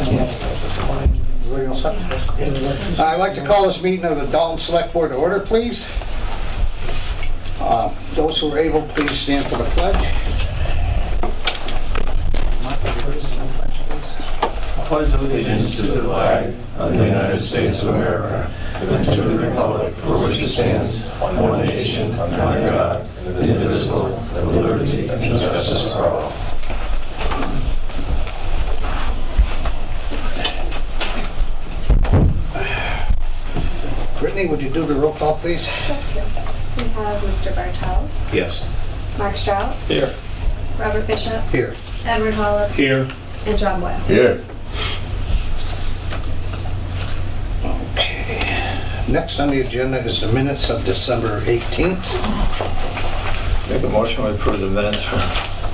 Everybody all set? I'd like to call this meeting of the Dalton Select Board to order, please. Those who are able, please stand for the pledge. Pledge allegiance to the flag of the United States of America and to the republic for which it stands, one nation, under God, indivisible, with liberty and justice for all. Brittany, would you do the roll call, please? We have Mr. Bartels, Yes. Mark Strout, Here. Robert Bishop, Here. Edward Holland, Here. and John Boyle. Here. Okay. Next on the agenda is the minutes of December 18th. Make a motion to approve the minutes from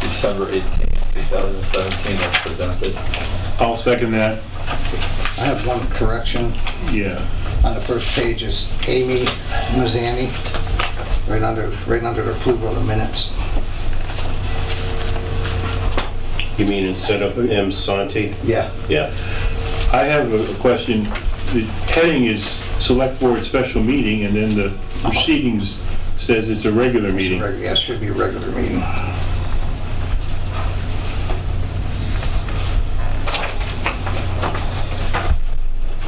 December 18th, 2017 as presented. I'll second that. I have one correction. Yeah. On the first page is Amy Mazzani, right under the approval of the minutes. You mean instead of M. Santi? Yeah. Yeah. I have a question. The heading is Select Board Special Meeting, and then the proceedings says it's a regular meeting. Yeah, it should be a regular meeting.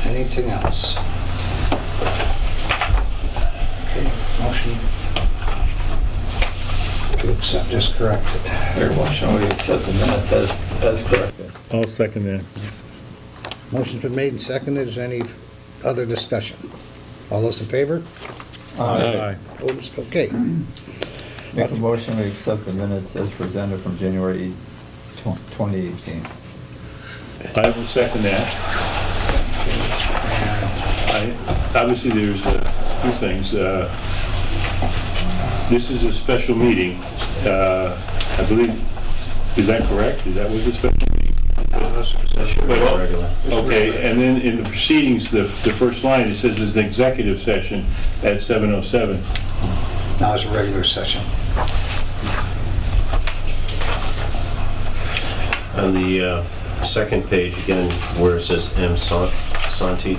Anything else? Okay, motion to accept is corrected. Make a motion we accept the minutes as corrected. I'll second that. Motion's been made and seconded. Is there any other discussion? All those in favor? Aye. Opposed? Okay. Make a motion we accept the minutes as presented from January 8th, 2018. I will second that. Obviously, there's two things. This is a special meeting. I believe, is that correct? Is that what the special meeting? Well, Regular. okay, and then in the proceedings, the first line, it says it's an executive session at 7:07. Now it's a regular session. On the second page, again, where it says M. Santi,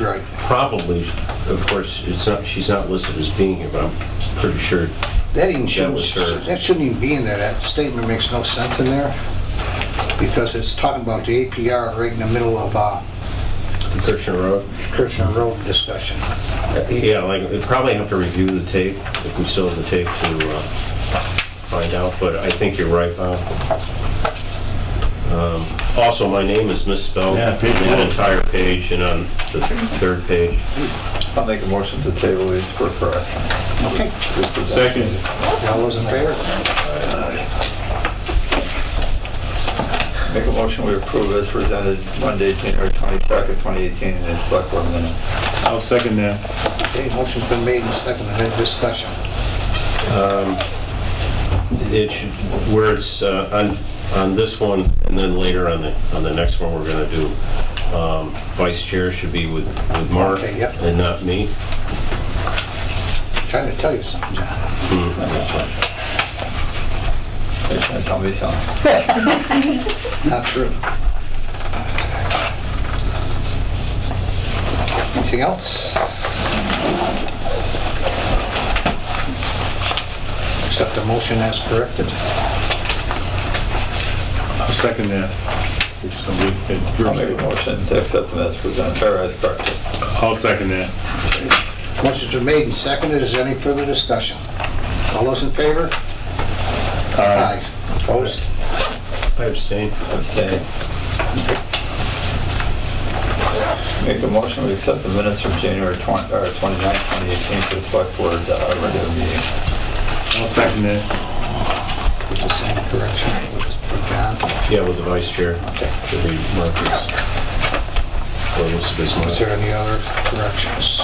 Right. probably, of course, it's not. She's not listed as being here, but I'm pretty sure. That even That was her. that shouldn't even be in there. That statement makes no sense in there because it's talking about the APR right in the middle of Kirchner Road. Kirchner Road discussion. Yeah, like, we probably have to review the tape, if we still have the tape, to find out, but I think you're right, Bob. Also, my name is misspelled Yeah, page on the one. entire page and on the third page. I'll make a motion to table these for correction. Okay. Second. All those in favor? Make a motion we approve as presented Monday, January 22nd, 2018 in the select board minutes. I'll second that. Okay, motion's been made and seconded. Any discussion? It should, where it's on this one, and then later on the next one we're going to do, vice chair should be with Mark, Okay, yep. and not me. Trying to tell you something, John. You're trying to tell me something. Not true. Anything else? Accept the motion as corrected. I'll second that. I'll make a motion to accept them as presented, or as corrected. I'll second that. Motion's been made and seconded. Is there any further discussion? All those in favor? Aye. Opposed? I abstain. Abstain. Make a motion to accept the minutes from January 29th, 2018 for the select board regular meeting. I'll second that. With the same correction for John. Yeah, with the vice chair. Okay. Should be Mark. Or Elizabeth Is Mark. there any other corrections?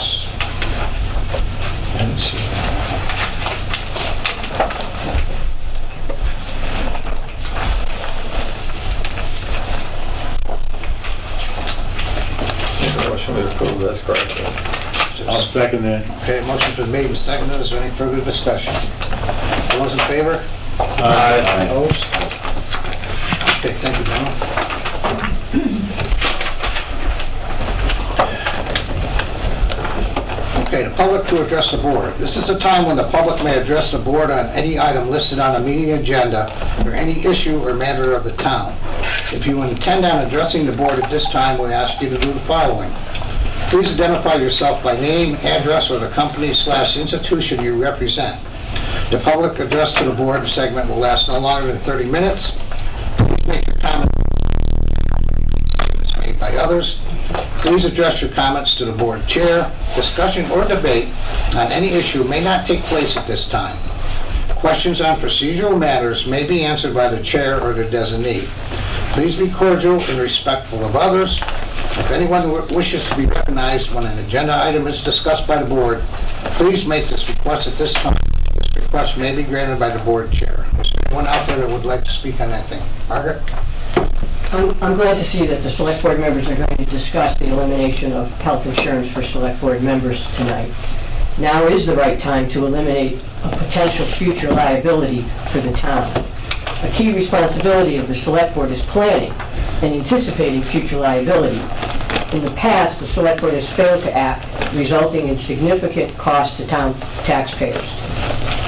I didn't see that. Make a motion to approve as corrected. I'll second that. Okay, motion's been made and seconded. Is there any further discussion? All those in favor? Aye. Opposed? Okay, thank you, gentlemen. public to address the board. This is a time when the public may address the board on any item listed on the meeting agenda or any issue or matter of the town. If you intend on addressing the board at this time, we ask you to do the following. Please identify yourself by name, address, or the company/institution you represent. The public address to the board segment will last no longer than 30 minutes. Please make your comment made by others. Please address your comments to the board chair. Discussion or debate on any issue may not take place at this time. Questions on procedural matters may be answered by the chair or the designee. Please be cordial and respectful of others. If anyone wishes to be recognized when an agenda item is discussed by the board, please make this request at this time. This request may be granted by the board chair. Is there anyone out there that would like to speak on anything? Margaret? I'm glad to see that the select board members are going to discuss the elimination of health insurance for select board members tonight. Now is the right time to eliminate a potential future liability for the town. A key responsibility of the select board is planning and anticipating future liability. In the past, the select board has failed to act, resulting in significant costs to town taxpayers.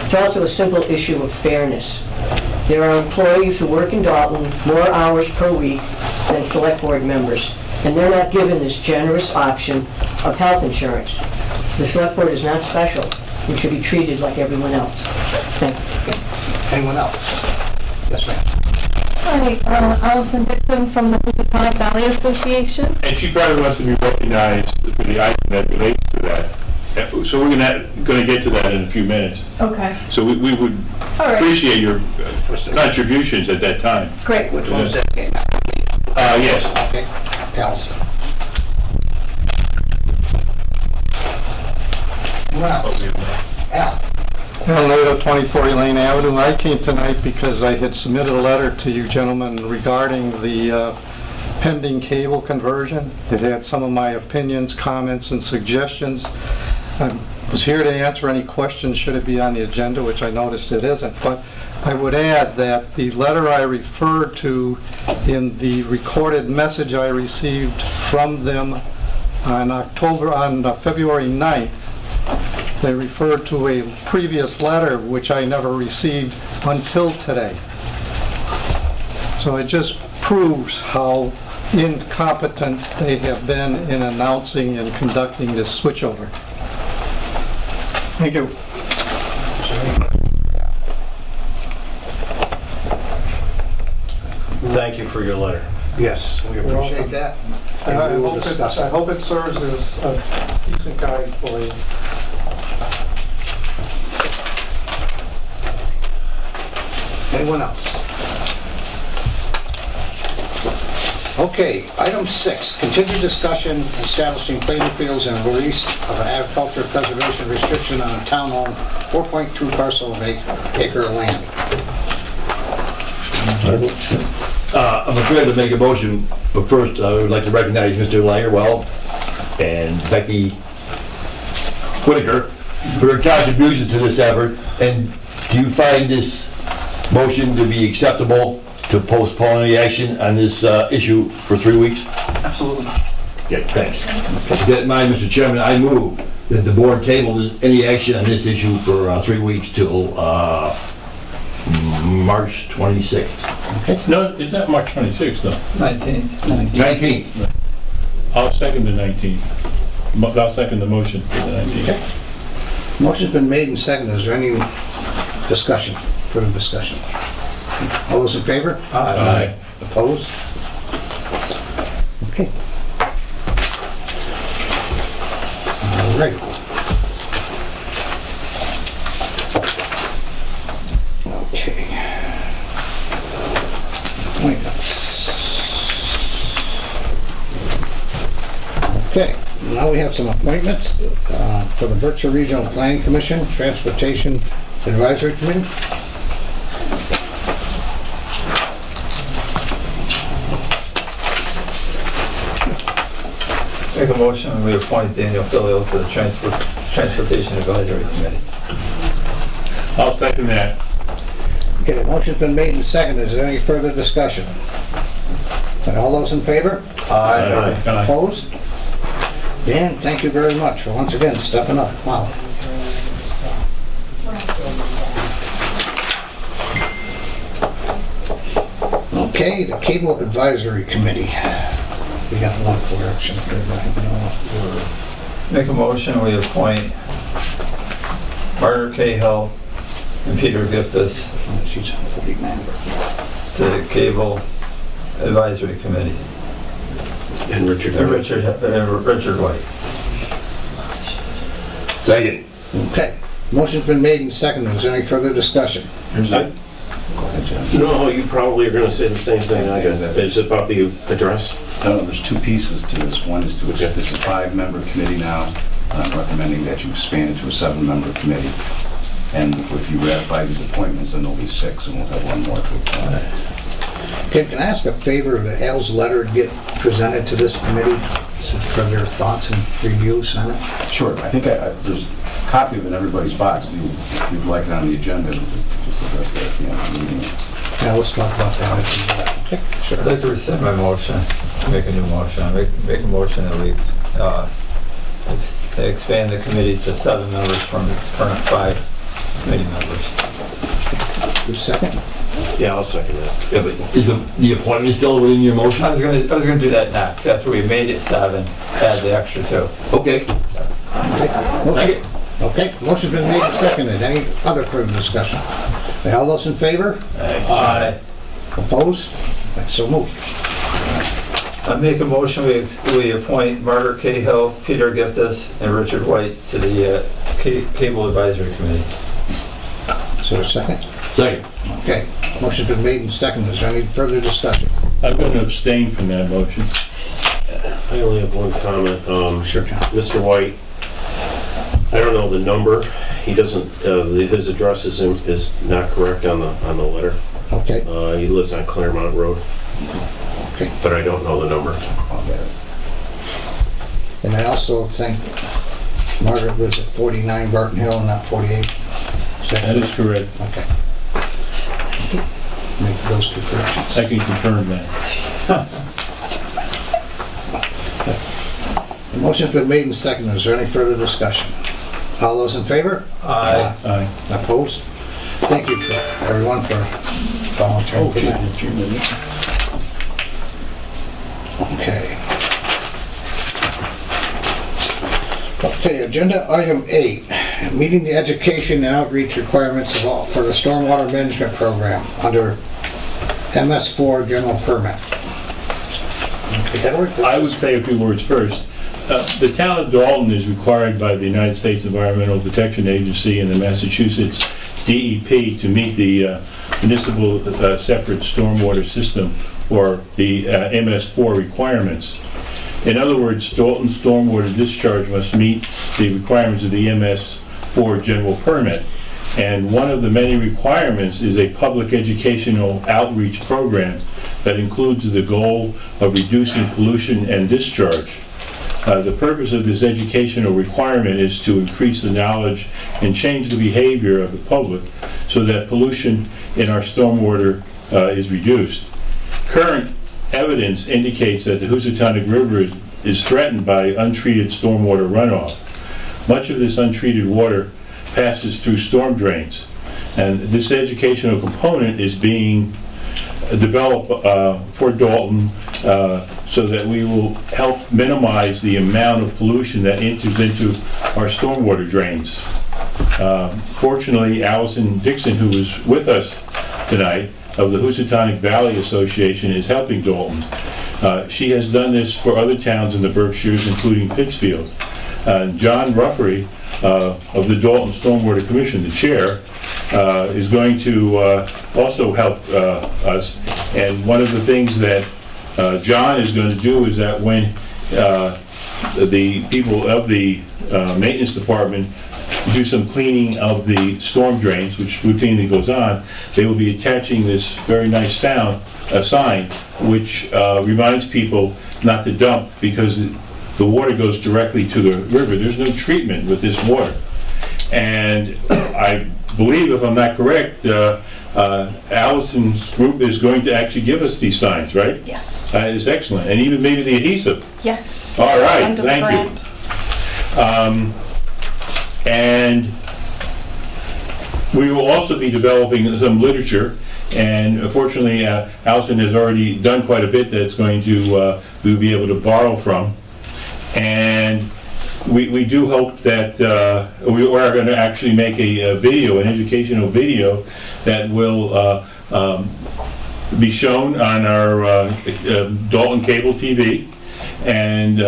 It's also a simple issue of fairness. There are employees who work in Dalton more hours per week than select board members, and they're not given this generous option of health insurance. The select board is not special. It should be treated like everyone else. Thank you. Anyone else? Yes, ma'am. Hi, Allison Dixon from the Housatonic Valley Association. And she probably wants to be recognized for the item that relates to that. So we're gonna get to that in a few minutes. Okay. So we would All right. appreciate your contributions at that time. Great. Which one's that? Yes. Okay, Allison. Well, Al. Al Nato, 24 Elaine Avenue. I came tonight because I had submitted a letter to you gentlemen regarding the pending cable conversion. It had some of my opinions, comments, and suggestions. I was here to answer any questions should it be on the agenda, which I noticed it isn't. But I would add that the letter I referred to in the recorded message I received from them on February 9th, they referred to a previous letter which I never received until today. So it just proves how incompetent they have been in announcing and conducting this switchover. Thank you. Thank you for your letter. Yes, we appreciate that. And we will discuss I it. hope it serves as a decent guide for you. Anyone else? Okay, item 6, continued discussion establishing playing fields and release of an agriculture preservation restriction on a town-owned 4.2 parcel of acre of land. I'm afraid to make a motion, but first I would like to recognize Mr. Lagerwell and Becky Whitaker for their contribution to this effort. And do you find this motion to be acceptable to postpone any action on this issue for 3 weeks? Absolutely. Yeah, thanks. With that in mind, Mr. Chairman, I move that the board table any action on this issue for 3 weeks till March 26th. No, it's not March 26th, though. 19th. I'll second the 19th. I'll second the motion for the 19th. Motion's been made and seconded. Is there any discussion, further discussion? All those in favor? Aye. Opposed? Okay. All right. Okay. Appointments. Okay, now we have some appointments for the Berkshire Regional Planning Commission, Transportation Advisory Committee. Make a motion and we appoint Daniel Filio to the Transportation Advisory Committee. I'll second that. Okay, the motion's been made and seconded. Is there any further discussion? And all those in favor? Aye. Opposed? Dan, thank you very much for once again stepping up. Wow. Okay, the Cable Advisory Committee. We got one correction. Make a motion, we appoint Margaret Cahill and Peter Giftis She's a 40 member. to the Cable Advisory Committee. And Richard. Richard White. Second. Okay, motion's been made and seconded. Is there any further discussion? No, you probably are going to say the same thing I did. It's about the address? No, there's two pieces to this. One is it's a 5-member committee now. I'm recommending that you expand it to a 7-member committee. And if you ratify these appointments, then there'll be 6, and we'll have one more to apply. Okay, can I ask a favor that Al's letter get presented to this committee for their thoughts and reviews on it? Sure, I think there's a copy of it in everybody's box. If you'd like it on the agenda, just address that at the end of the meeting. Yeah, let's talk about that. Okay, sure. I'd like to rescind my motion, make a new motion. Make a motion that we expand the committee to 7 members from its current 5 committee members. Your second? Yeah, I'll second that. Yeah, but is the appointment still within your motion? I was gonna do that next, after we made it 7, add the extra 2. Okay. Okay. Okay, motion's been made and seconded. Any other further discussion? All those in favor? Aye. Opposed? So moved. I make a motion, we appoint Margaret Cahill, Peter Giftis, and Richard White to the Cable Advisory Committee. Is there a second? Second. Okay, motion's been made and seconded. Is there any further discussion? I'm going to abstain from that motion. I only have one comment. Sure, John. Mr. White, I don't know the number. He doesn't, his address is not correct on the letter. Okay, He lives on Claremont Road, okay. but I don't know the number. I'll get it. And I also think Margaret lives at 49 Barton Hill and not 48. That is correct. Okay. Make those two corrections. I can confirm that. The motion's been made and seconded. Is there any further discussion? All those in favor? Aye. Aye. Opposed? Thank you, everyone, for volunteering for that. Okay. Okay, agenda item 8, meeting the education and outreach requirements for the stormwater management program under MS4 general permit. Okay, Edward? I would say a few words first. The town of Dalton is required by the United States Environmental Protection Agency and the Massachusetts DEP to meet the municipal separate stormwater system, or the MS4 requirements. In other words, Dalton's stormwater discharge must meet the requirements of the MS4 general permit. And one of the many requirements is a public educational outreach program that includes the goal of reducing pollution and discharge. The purpose of this educational requirement is to increase the knowledge and change the behavior of the public so that pollution in our stormwater is reduced. Current evidence indicates that the Housatonic River is threatened by untreated stormwater runoff. Much of this untreated water passes through storm drains, and this educational component is being developed for Dalton so that we will help minimize the amount of pollution that enters into our stormwater drains. Fortunately, Allison Dixon, who was with us tonight, of the Housatonic Valley Association, is helping Dalton. She has done this for other towns in the Berkshires, including Pittsfield. John Ruffery of the Dalton Stormwater Commission, the chair, is going to also help us. And one of the things that John is going to do is that when the people of the maintenance department do some cleaning of the storm drains, which routinely goes on, they will be attaching this very nice sign, which reminds people not to dump, because the water goes directly to the river. There's no treatment with this water. And I believe, if I'm not correct, Allison's group is going to actually give us these signs, right? Yes. That is excellent. And even maybe the adhesive. Yes. All right, Under the thank you. grant. And we will also be developing some literature, and fortunately Allison has already done quite a bit that's going to, we'll be able to borrow from. And we do hope that we are going to actually make a video, an educational video, that will be shown on our Dalton cable TV. And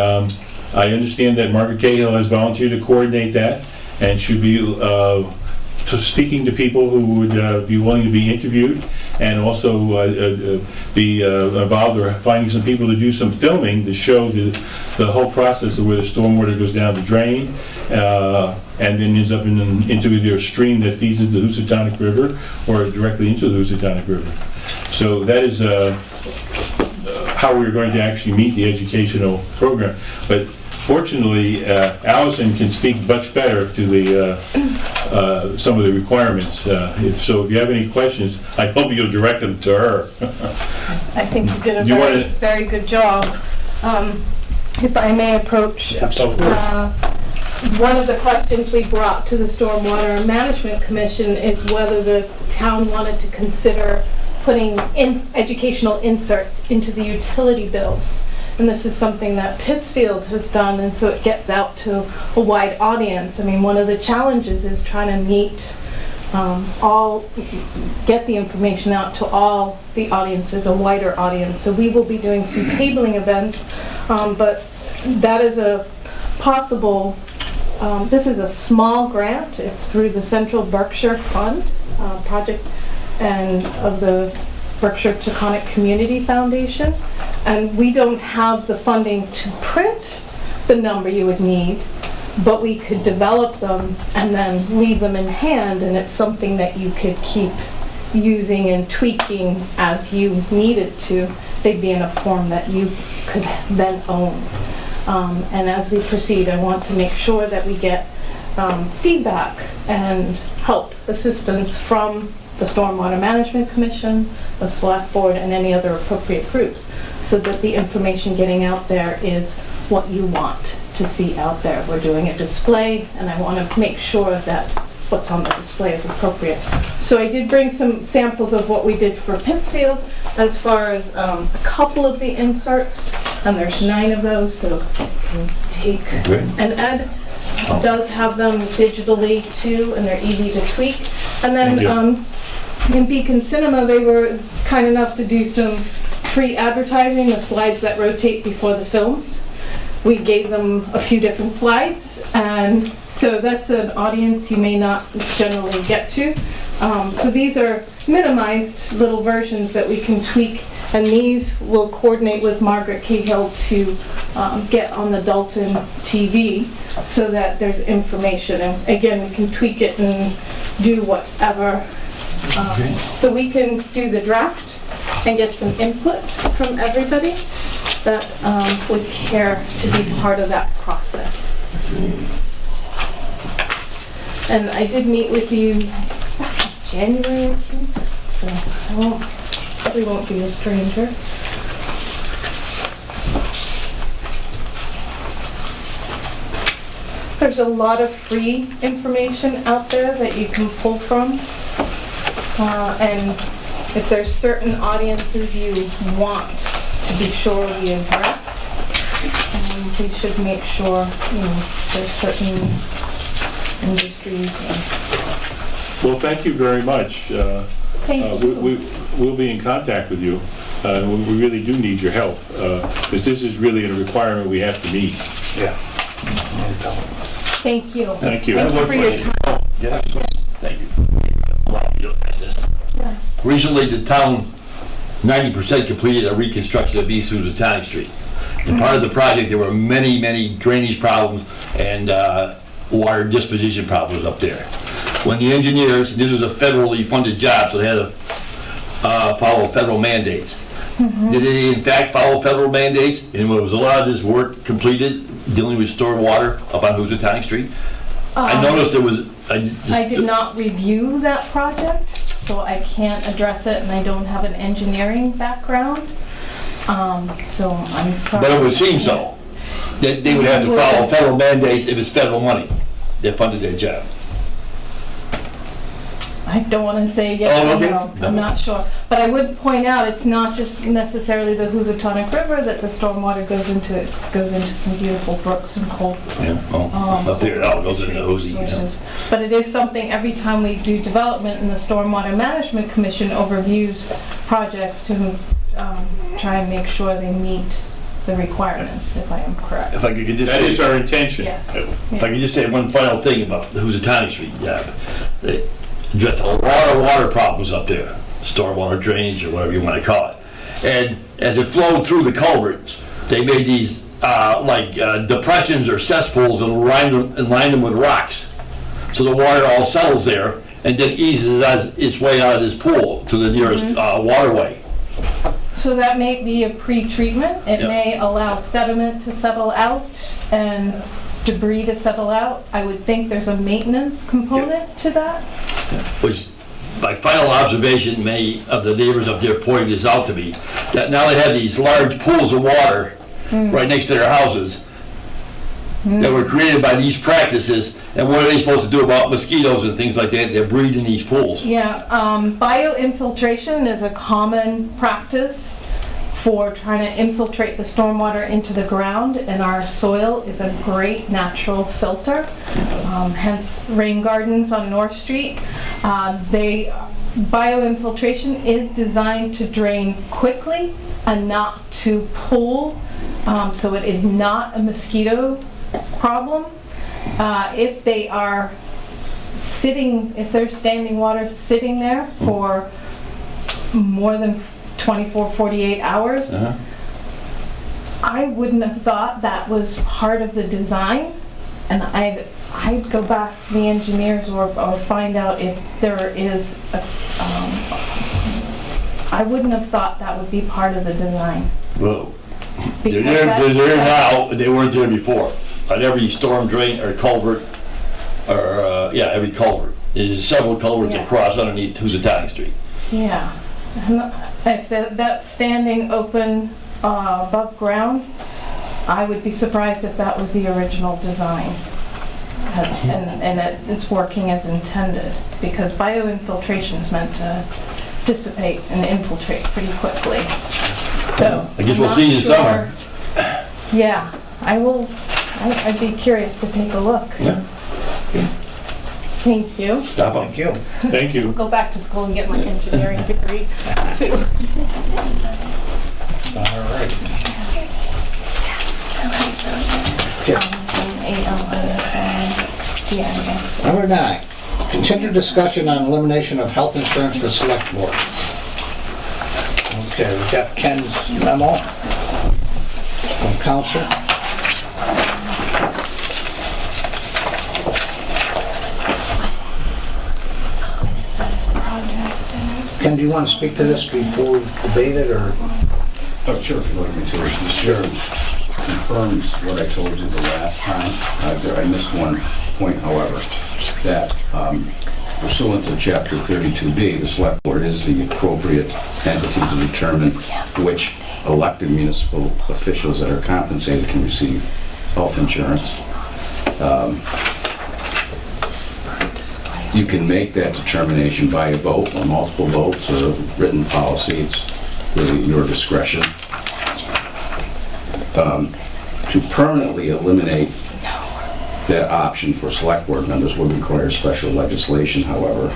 I understand that Margaret Cahill has volunteered to coordinate that, and should be speaking to people who would be willing to be interviewed, and also be involved, or finding some people to do some filming to show the whole process of where the stormwater goes down the drain, and then ends up into either a stream that feeds into the Housatonic River or directly into the Housatonic River. So that is how we're going to actually meet the educational program. But fortunately, Allison can speak much better to the some of the requirements. If you have any questions, I hope you'll direct them to her. I think you did a very good job. If I may approach, one of the questions we brought to the Stormwater Management Commission is whether the town wanted to consider putting educational inserts into the utility bills. And this is something that Pittsfield has done, and so it gets out to a wide audience. I mean, one of the challenges is trying to meet get the information out to all the audiences, a wider audience. So we will be doing some tabling events, but that is a possible, this is a small grant. It's through the Central Berkshire Fund project and of the Berkshire Taconic Community Foundation. And we don't have the funding to print the number you would need, but we could develop them and then leave them in hand, and it's something that you could keep using and tweaking as you needed to. They'd be in a form that you could then own. And as we proceed, I want to make sure that we get feedback and help, assistance from the Stormwater Management Commission, the Select Board, and any other appropriate groups, so that the information getting out there is what you want to see out there. We're doing a display, and I want to make sure that what's on the display is appropriate. So I did bring some samples of what we did for Pittsfield, as far as a couple of the inserts, and there's 9 of those, so you can take, and Ed does have them digitally too, and they're easy to tweak. And then in Beacon Cinema, they were kind enough to do some free advertising, the slides that rotate before the films. We gave them a few different slides, and so that's an audience you may not generally get to. So these are minimized little versions that we can tweak, and these will coordinate with Margaret Cahill to get on the Dalton TV so that there's information. And again, we can tweak it and do whatever. So we can do the draft and get some input from everybody that would care to be part of that process. And I did meet with you January, I think, so I probably won't be a stranger. There's a lot of free information out there that you can pull from. And if there's certain audiences you want to be sure we address, we should make sure, there's certain industries. Well, thank you very much. Thank you. We'll be in contact with you. We really do need your help, because this is really a requirement we have to meet. Yeah. Thank you. Thank you. Thank you for your time. Yes, thank you. Allow me to ask this. Yeah. Recently, the town 90% completed a reconstruction of East Housatonic Street. And part of the project, there were many, many drainage problems and water disposition problems up there. When the engineers, this was a federally funded job, so they had to follow federal mandates. Did they in fact follow federal mandates? And was a lot of this work completed dealing with stored water up on Housatonic Street? I noticed there was... I did not review that project, so I can't address it, and I don't have an engineering background. So I'm sorry. But it would seem so. that they would have to follow federal mandates if it's federal money. They funded their job. I don't want to say yes Oh, or okay. no. I'm not sure. But I would point out, it's not just necessarily the Housatonic River that the stormwater goes into. It goes into some beautiful brooks and cold Yeah, well, I'll figure it out, it goes into the Hoosie, yeah. sources. But it is something, every time we do development, and the Stormwater Management Commission overviews projects to try and make sure they meet the requirements, if I am correct. If I could just That say, is our intention. Yes. if I could just say one final thing about the Housatonic Street job. They addressed a lot of water problems up there, stormwater drainage or whatever you want to call it. And as it flowed through the culverts, they made these depressions or cesspools and lined them with rocks. So the water all settles there and then eases its way out of this pool to the nearest waterway. So that may be a pre-treatment. It Yep. may allow sediment to settle out and debris to settle out. I would think there's a maintenance component to that. Which my final observation, many of the neighbors up there pointed this out to me, that now they have these large pools of water right next to their houses that were created by these practices, and what are they supposed to do about mosquitoes and things like that? They're breeding these pools. Yeah, bioinfiltration is a common practice for trying to infiltrate the stormwater into the ground, and our soil is a great natural filter, hence rain gardens on North Street. Bioinfiltration is designed to drain quickly and not to pool, so it is not a mosquito problem. If they are if there's standing water sitting there for more than 24, 48 hours, I wouldn't have thought that was part of the design, and I'd go back to the engineers or find out if there is I wouldn't have thought that would be part of the design. Well, they're Because there now, they weren't there before. On every storm drain or culvert, or, every culvert. There's several culverts Yeah. across underneath Housatonic Street. Yeah. If that's standing open above ground, I would be surprised if that was the original design. And that it's working as intended, because bioinfiltration is meant to dissipate and infiltrate pretty quickly. So I guess I'm we'll not see you this sure. summer. Yeah, I will. I'd be curious to take a look. Yeah. Thank you. Stop them. Thank you. Thank you. Go back to school and get my engineering degree too. All right. Number 9, continued discussion on elimination of health insurance for select board. Okay, we've got Ken's memo from council. Ken, do you want to speak to this before we debate it, or? Oh, sure, if you'd like me to. This sure confirms what I told you the last time. I missed one point, however, that pursuant to Chapter 32B, the Select Board is the appropriate entity to determine which elected municipal officials that are compensated can receive health insurance. You can make that determination by a vote, or multiple votes, or written policy. It's really your discretion. To permanently eliminate that option for select board members would require special legislation, however,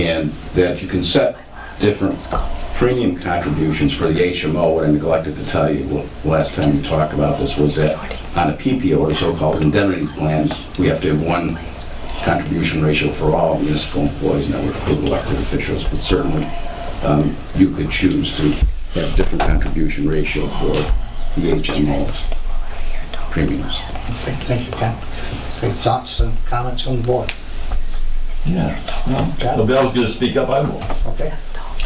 and that you can set different premium contributions for the HMO. What I neglected to tell you last time we talked about this was that on a PPO, or so-called indemnity plan, we have to have one contribution ratio for all municipal employees, and that would include elected officials, but certainly you could choose to have different contribution ratio for the HMO's premiums. Okay, thank you, Ken. Any thoughts and comments on the board? Yeah. Nobody else going to speak up, I will. Okay.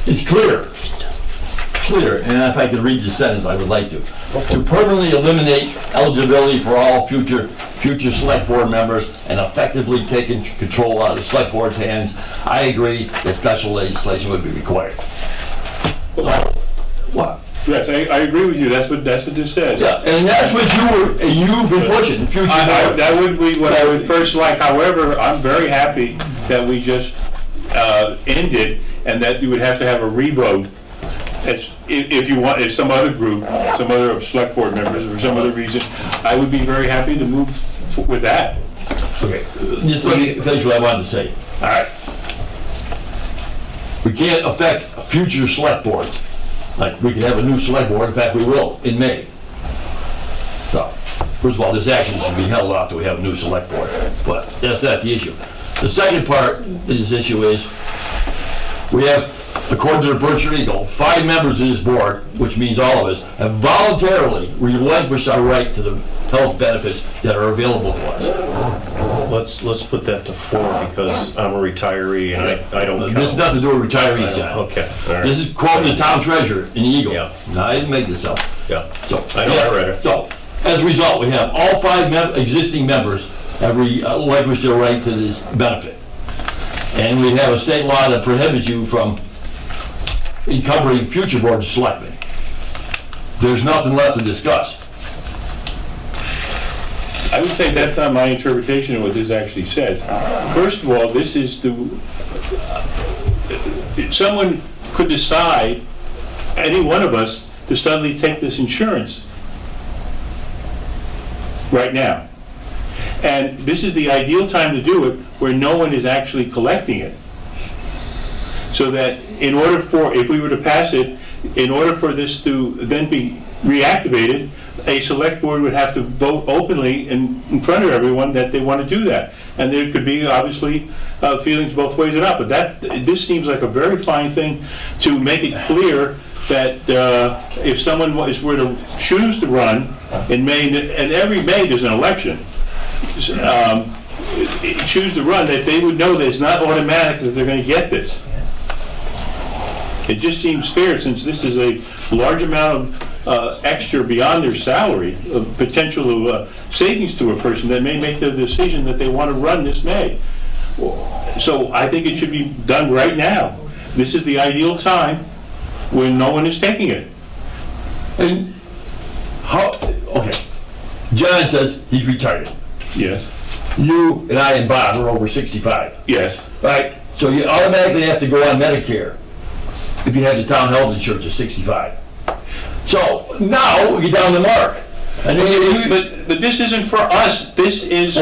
It's clear, and if I could read the sentence, I would like to. To permanently eliminate eligibility for all future select board members and effectively taking control out of the select board's hands, I agree that special legislation would be required. So, what? Yes, I agree with you, that's what this says. Yeah, and that's what you've been pushing, future boards. That would be what I would first like. However, I'm very happy that we just ended and that you would have to have a revote. If you want, if some other group, some other select board members, or for some other reason, I would be very happy to move with that. Okay, just let me finish what I wanted to say. All right. We can't affect future select boards. Like, we can have a new select board, in fact, we will, in May. So, first of all, this action should be held off till we have a new select board, but that's not the issue. The second part of this issue is, we have, according to the Berkshire Eagle, 5 members of this board, which means all of us, have voluntarily relinquished our right to the health benefits that are available to us. Let's put that to 4 because I'm a retiree and I don't count. This has nothing to do with retirees, John. Okay, all right. This is quoting the town treasurer in the Eagle. Yeah. Now, I didn't make this up. Yeah, So, I know, I read it. So, as a result, we have all 5 existing members have relinquished their right to this benefit. And we have a state law that prohibits you from encumbering future boards of selectmen. There's nothing left to discuss. I would say that's not my interpretation of what this actually says. First of all, this is someone could decide, any one of us, to suddenly take this insurance right now. And this is the ideal time to do it where no one is actually collecting it. So that in order for, if we were to pass it, in order for this to then be reactivated, a select board would have to vote openly in front of everyone that they want to do that. And there could be obviously feelings both ways and up, but this seems like a very fine thing to make it clear that if someone were to choose to run in May, and every May there's an election, choose to run, that they would know that it's not automatic that they're going to get this. It just seems fair, since this is a large amount of extra beyond their salary, of potential of savings to a person that may make the decision that they want to run this May. So I think it should be done right now. This is the ideal time when no one is taking it. And how, okay, John says he's retired. Yes. You and I and Bob are over 65. Yes. Right? So you automatically have to go on Medicare if you have the town health insurance at 65. So now we get down the mark. And then But this isn't for us. This is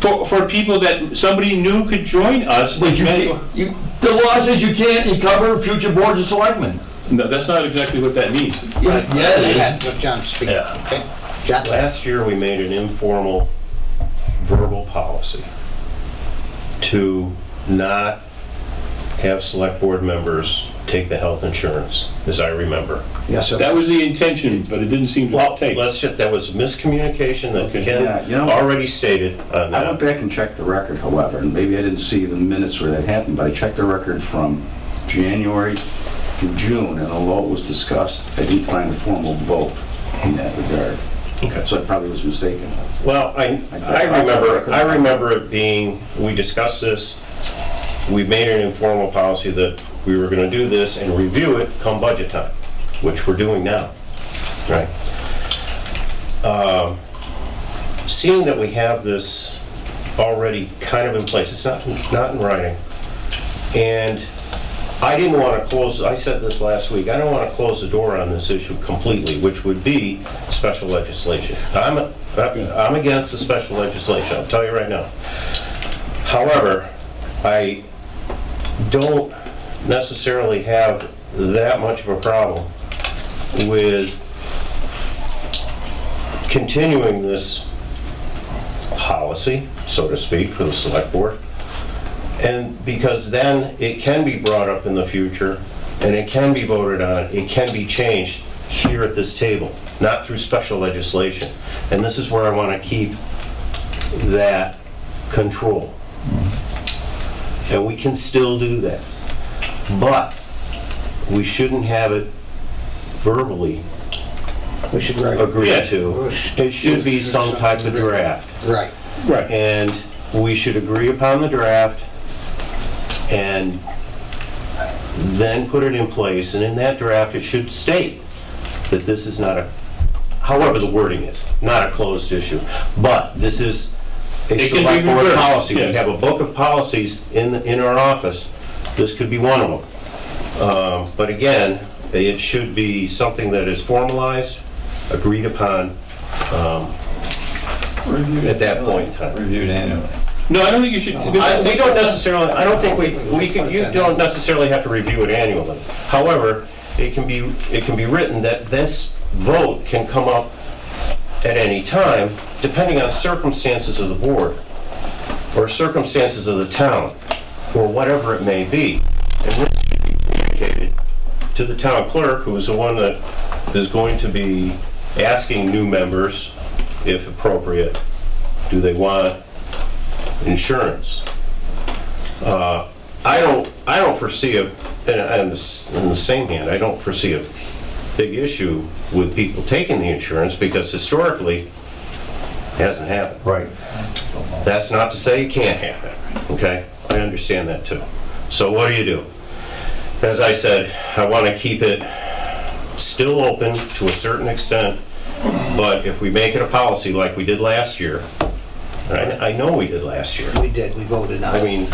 for people that somebody new could join us. But the law says you can't encumber future boards of selectmen. No, that's not exactly what that means. Yeah, it is. Let John speak. Yeah. Okay. John? Last year, we made an informal verbal policy to not have select board members take the health insurance, as I remember. Yes, sir. That was the intention, but it didn't seem to take. That was miscommunication that Ken Yeah, you know, already stated on I went that. back and checked the record, however, and maybe I didn't see the minutes where that happened, but I checked the record from January to June, and although it was discussed, I didn't find a formal vote in that regard. Okay. So I probably was mistaken. Well, I remember it being, we discussed this, we made an informal policy that we were gonna do this and review it come budget time, which we're doing now, right? Seeing that we have this already kind of in place, it's not in writing, and I didn't want to close, I said this last week, I don't want to close the door on this issue completely, which would be special legislation. I'm against the special legislation, I'll tell you right now. However, I don't necessarily have that much of a problem with continuing this policy, so to speak, for the select board. And because then it can be brought up in the future, and it can be voted on, it can be changed here at this table, not through special legislation. And this is where I want to keep that control. And we can still do that. But we shouldn't have it verbally We should write. agreed to. It should be some type of draft. Right. Right. And we should agree upon the draft, and then put it in place, and in that draft, it should state that this is not a, however the wording is, not a closed issue. But this is a It can be select board reversed, policy. We yes. have a book of policies in our office. This could be one of them. But again, it should be something that is formalized, agreed upon at that point in time. Reviewed annually. No, I don't think you should. We don't necessarily, I don't think you don't necessarily have to review it annually. However, it can be written that this vote can come up at any time, depending on circumstances of the board, or circumstances of the town, or whatever it may be. And this should be communicated to the town clerk, who is the one that is going to be asking new members, if appropriate, do they want insurance? I don't foresee and in the same hand, I don't foresee a big issue with people taking the insurance, because historically, it hasn't happened. Right. That's not to say it can't happen, okay? I understand that too. So what do? As I said, I want to keep it still open to a certain extent, but if we make it a policy like we did last year, I know we did last year. We did, we voted on it. I mean,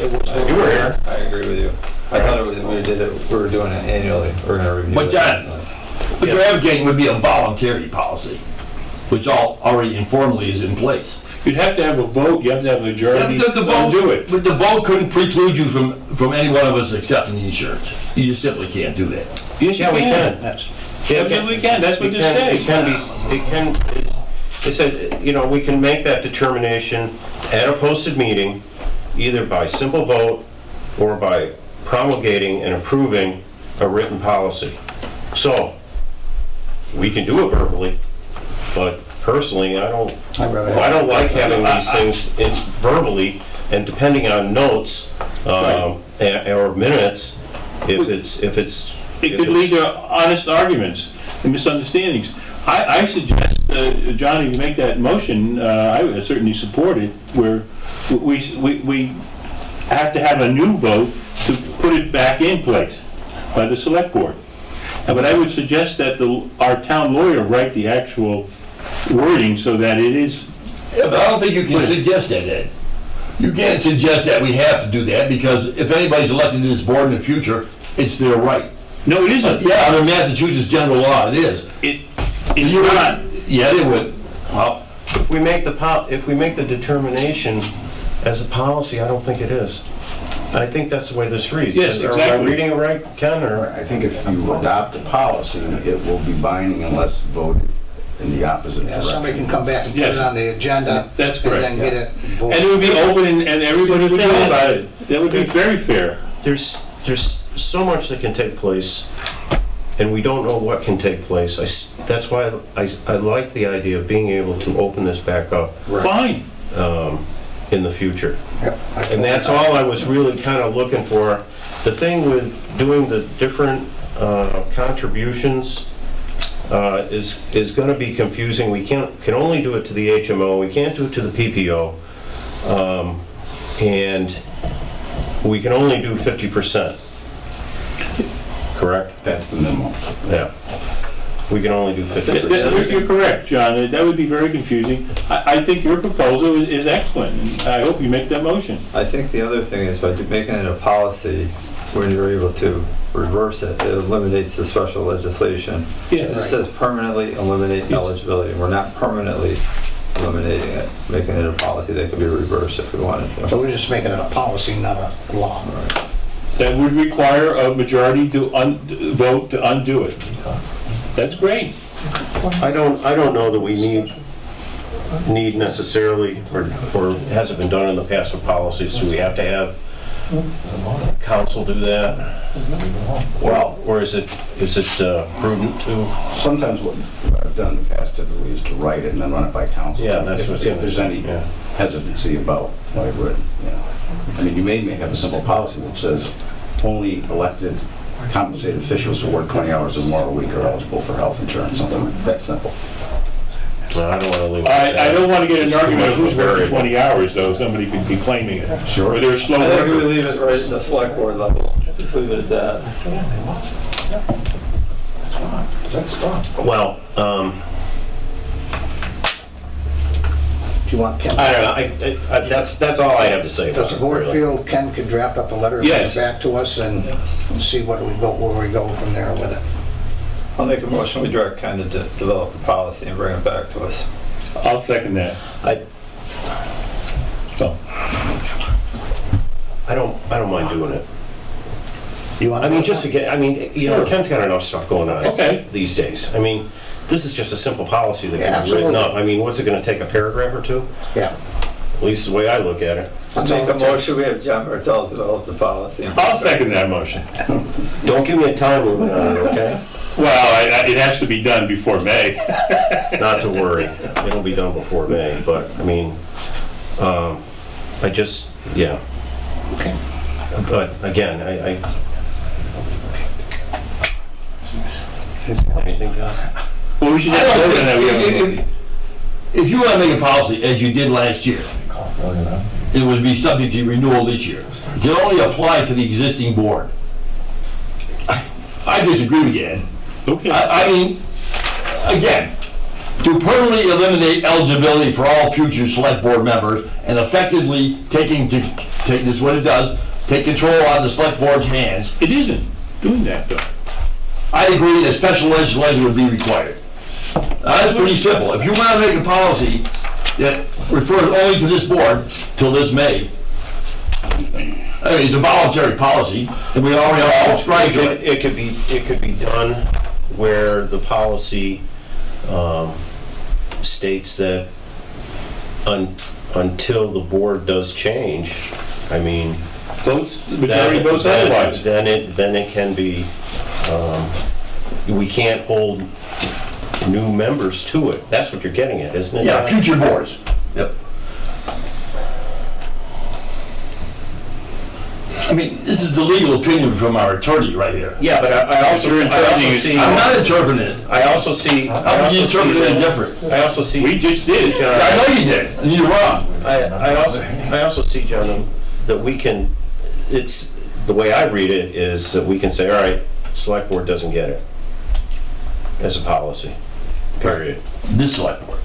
you were here. I agree with you. I thought it was, when we did it, we were doing it annually. We're gonna review it. But John, what you're advocating would be a voluntary policy, which already informally is in place. You'd have to have a vote, you have to have a majority The to vote- do it. But the vote couldn't preclude you from any one of us accepting the insurance. You just simply can't do that. Yes, you Yeah, we can. That's- Absolutely can, that's what this says. It said, we can make that determination at a posted meeting, either by simple vote or by promulgating and approving a written policy. So, we can do it verbally, but personally, I don't like having these things verbally, and depending on notes or minutes, if it's It could lead to honest arguments and misunderstandings. I suggest, Johnny, you make that motion, I would certainly support it, where we have to have a new vote to put it back in place by the select board. But I would suggest that our town lawyer write the actual wording so that it is. Yeah, but I don't think you can suggest that, Ed. You can't suggest that we have to do that, because if anybody's elected to this board in the future, it's their right. No, it isn't. Yeah, under Massachusetts general law, it is. It's not. Yeah, it would. Well, If we make the determination as a policy, I don't think it is. I think that's the way this reads. Yes, Am I exactly. reading it right, Ken, or? I think if you adopt a policy, it will be binding unless voted in the opposite Yeah, direction. somebody can come back and put Yes. it on the agenda. That's correct, And then get it voted. And it would be open and everybody would know about it. That would be very fair. There's so much that can take place, and we don't know what can take place. That's why I like the idea of being able to open this back up Fine. in the future. Yep. And that's all I was really kind of looking for. The thing with doing the different contributions is going to be confusing. We can only do it to the HMO, we can't do it to the PPO, and we can only do 50%. Correct? That's the minimum. Yeah. We can only do 50%. You're correct, John. That would be very confusing. I think your proposal is excellent, and I hope you make that motion. I think the other thing is by making it a policy, when you're able to reverse it, it eliminates the special legislation. Yes. It says permanently eliminate eligibility. We're not permanently eliminating it, making it a policy that could be reversed if we wanted to. So we're just making it a policy, not a law. That would require a majority to vote to undo it. That's great. I don't know that we need necessarily, or hasn't been done in the past with policies. Do we have to have council do that? Well, or is it prudent to? Sometimes what I've done in the past typically is to write it and then run it by council. Yeah, that's If what- there's any yeah. hesitancy about what I've written, I mean, you may have a simple policy that says only elected compensated officials who work 20 hours or more a week are eligible for health insurance, something that simple. Well, I don't want to leave it. I don't want to get an It's too argument of much of a who's working variable. 20 hours, though. Somebody could be claiming it. Sure. Or they're slow I think we worker. leave it right at the select board level. Just leave it at that. Well, Do you want Ken? I don't know, that's all I have to say Does about the it. board really. feel Ken could draft up a letter and Yes. bring it back to us and see where we go from there with it? I'll make a motion, we direct Ken to develop a policy and bring it back to us. I'll second that. So, I don't mind doing it. You want? I mean, just again, I mean, you know, Ken's got enough stuff going on Okay. these days. I mean, this is just a simple policy that Yeah, can be written absolutely. up. I mean, what's it gonna take, a paragraph or two? Yeah. At least the way I look at it. I'll That's all make a it takes. motion, we have John Martell develop the policy. and- I'll second that motion. Don't give me a time limit on it, okay? Well, it has to be done before May. Not to worry, it'll be done before May, but, I mean, I just, yeah. Okay. But, again, anything, John? Well, we should have voted on that. We haven't- If you want to make a policy, as you did last year, it would be subject to renewal this year. It can only apply to the existing board. I disagree with you, Ed. Okay. I mean, again, to permanently eliminate eligibility for all future select board members and effectively take this is what it does, take control out of the select board's hands, It isn't doing that, though. I agree that special legislation would be required. That's pretty simple. If you want to make a policy that refers only to this board till this May, I mean, it's a voluntary policy, and we already all subscribe to it. It could be done where the policy states that until the board does change, I mean, Votes, the majority votes otherwise. then it can be, we can't hold new members to it. That's what you're getting at, isn't it? Yeah, future boards. Yep. I mean, this is the legal opinion from our attorney right here. Yeah, but I also see. I'm not interpreting it. I also see. How would you interpret it different? I also see. We just did it, I John. know you did, and you're wrong. I also see, John, that we can, it's, the way I read it is that we can say, all right, select board doesn't get it as a policy, period. This select board.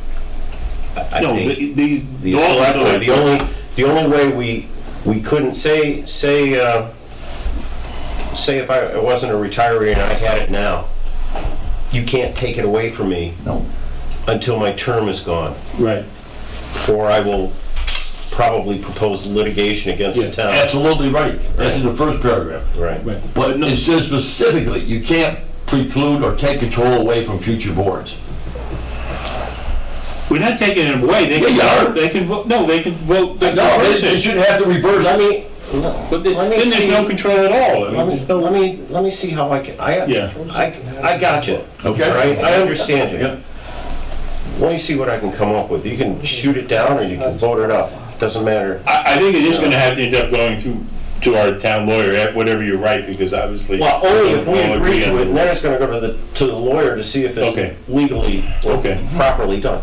I No, think the the select board, board. the only way we couldn't say if I wasn't a retiree and I had it now, you can't take it away from me No. until my term is gone. Right. Or I will probably propose litigation against the town. Absolutely right. That's in the first paragraph. Right. But it says specifically, you can't preclude or take control away from future boards. We're not taking them away. They Yeah, can you are. vote. They can vote. No, they can vote. They No, can reverse they it. shouldn't have to reverse. I mean, But then let me there's see. no control at all. I mean, there's no. let me see how I can, Yeah. I got you. Okay. All right, I understand you. Let me see what I can come up with. You can shoot it down or you can vote it up. Doesn't matter. I think it is going to have to end up going to our town lawyer, whatever you write, because obviously. Well, only if we all agree to on it, and then it's gonna go to the lawyer to see if Okay. it's legally or Okay. properly done.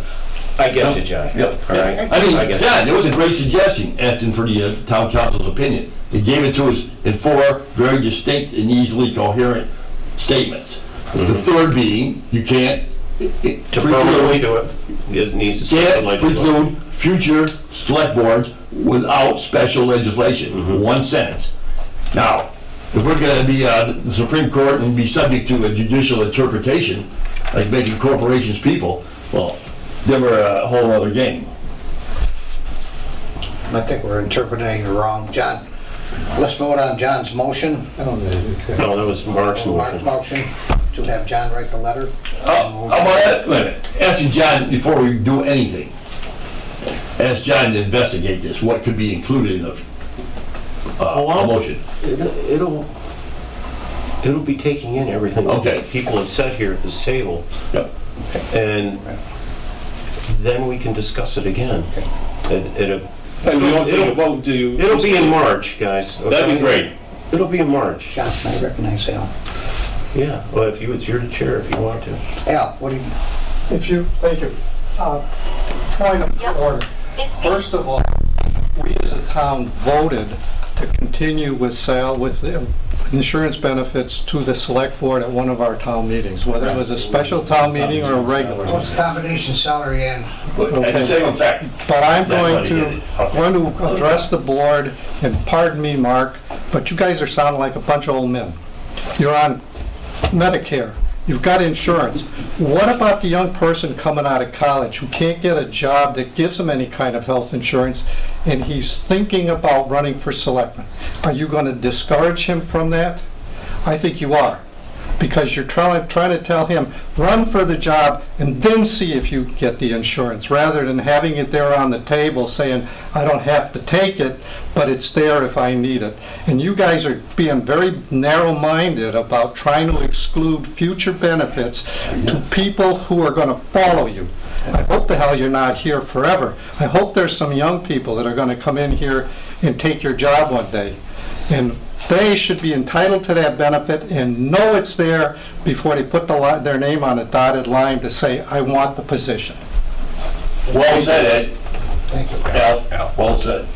I get you, John. Yep. All right? I mean, get you. John, there was a great suggestion asking for the town council's opinion. He gave it to us in 4 very distinct and easily coherent statements. The third being, you can't To permanently do it, it needs to say can't legislation. preclude future select boards without special legislation. One sentence. Now, if we're gonna be the Supreme Court and be subject to a judicial interpretation, like making corporations people, well, then we're a whole other game. I think we're interpreting it wrong. John, let's vote on John's motion. No, that was Mark's Mark's motion. motion to have John write the letter. How about that? Wait a minute. Asking John, before we do anything, ask John to investigate this, what could be included in the motion. It'll be taking in everything Okay. that people have said here at this table, Yep. and then we can discuss it again. Hey, we don't take a vote, do you? It'll be in March, guys. okay? That'd be great. It'll be in March. John, I recognize Al. Yeah, well, it's your chair if you want to. Al, what do you? Thank you. Point of order. First of all, we as a town voted to continue with Sal, with the insurance benefits to the select board at one of our town meetings, whether it was a special town meeting or a regular. Well, it's a combination salary and, And the same effect. But I'm going That's what he to, did. Okay. going to address the board, and pardon me, Mark, but you guys are sounding like a bunch of old men. You're on Medicare, you've got insurance. What about the young person coming out of college who can't get a job that gives him any kind of health insurance, and he's thinking about running for selectman? Are you going to discourage him from that? I think you are, because you're trying to tell him, run for the job and then see if you get the insurance, rather than having it there on the table saying, I don't have to take it, but it's there if I need it. And you guys are being very narrow-minded about trying to exclude future benefits to people who are going to follow you. I hope the hell you're not here forever. I hope there's some young people that are going to come in here and take your job one day. And they should be entitled to that benefit and know it's there before they put their name on a dotted line to say, I want the position. Well said, Ed. thank you. Al, well said.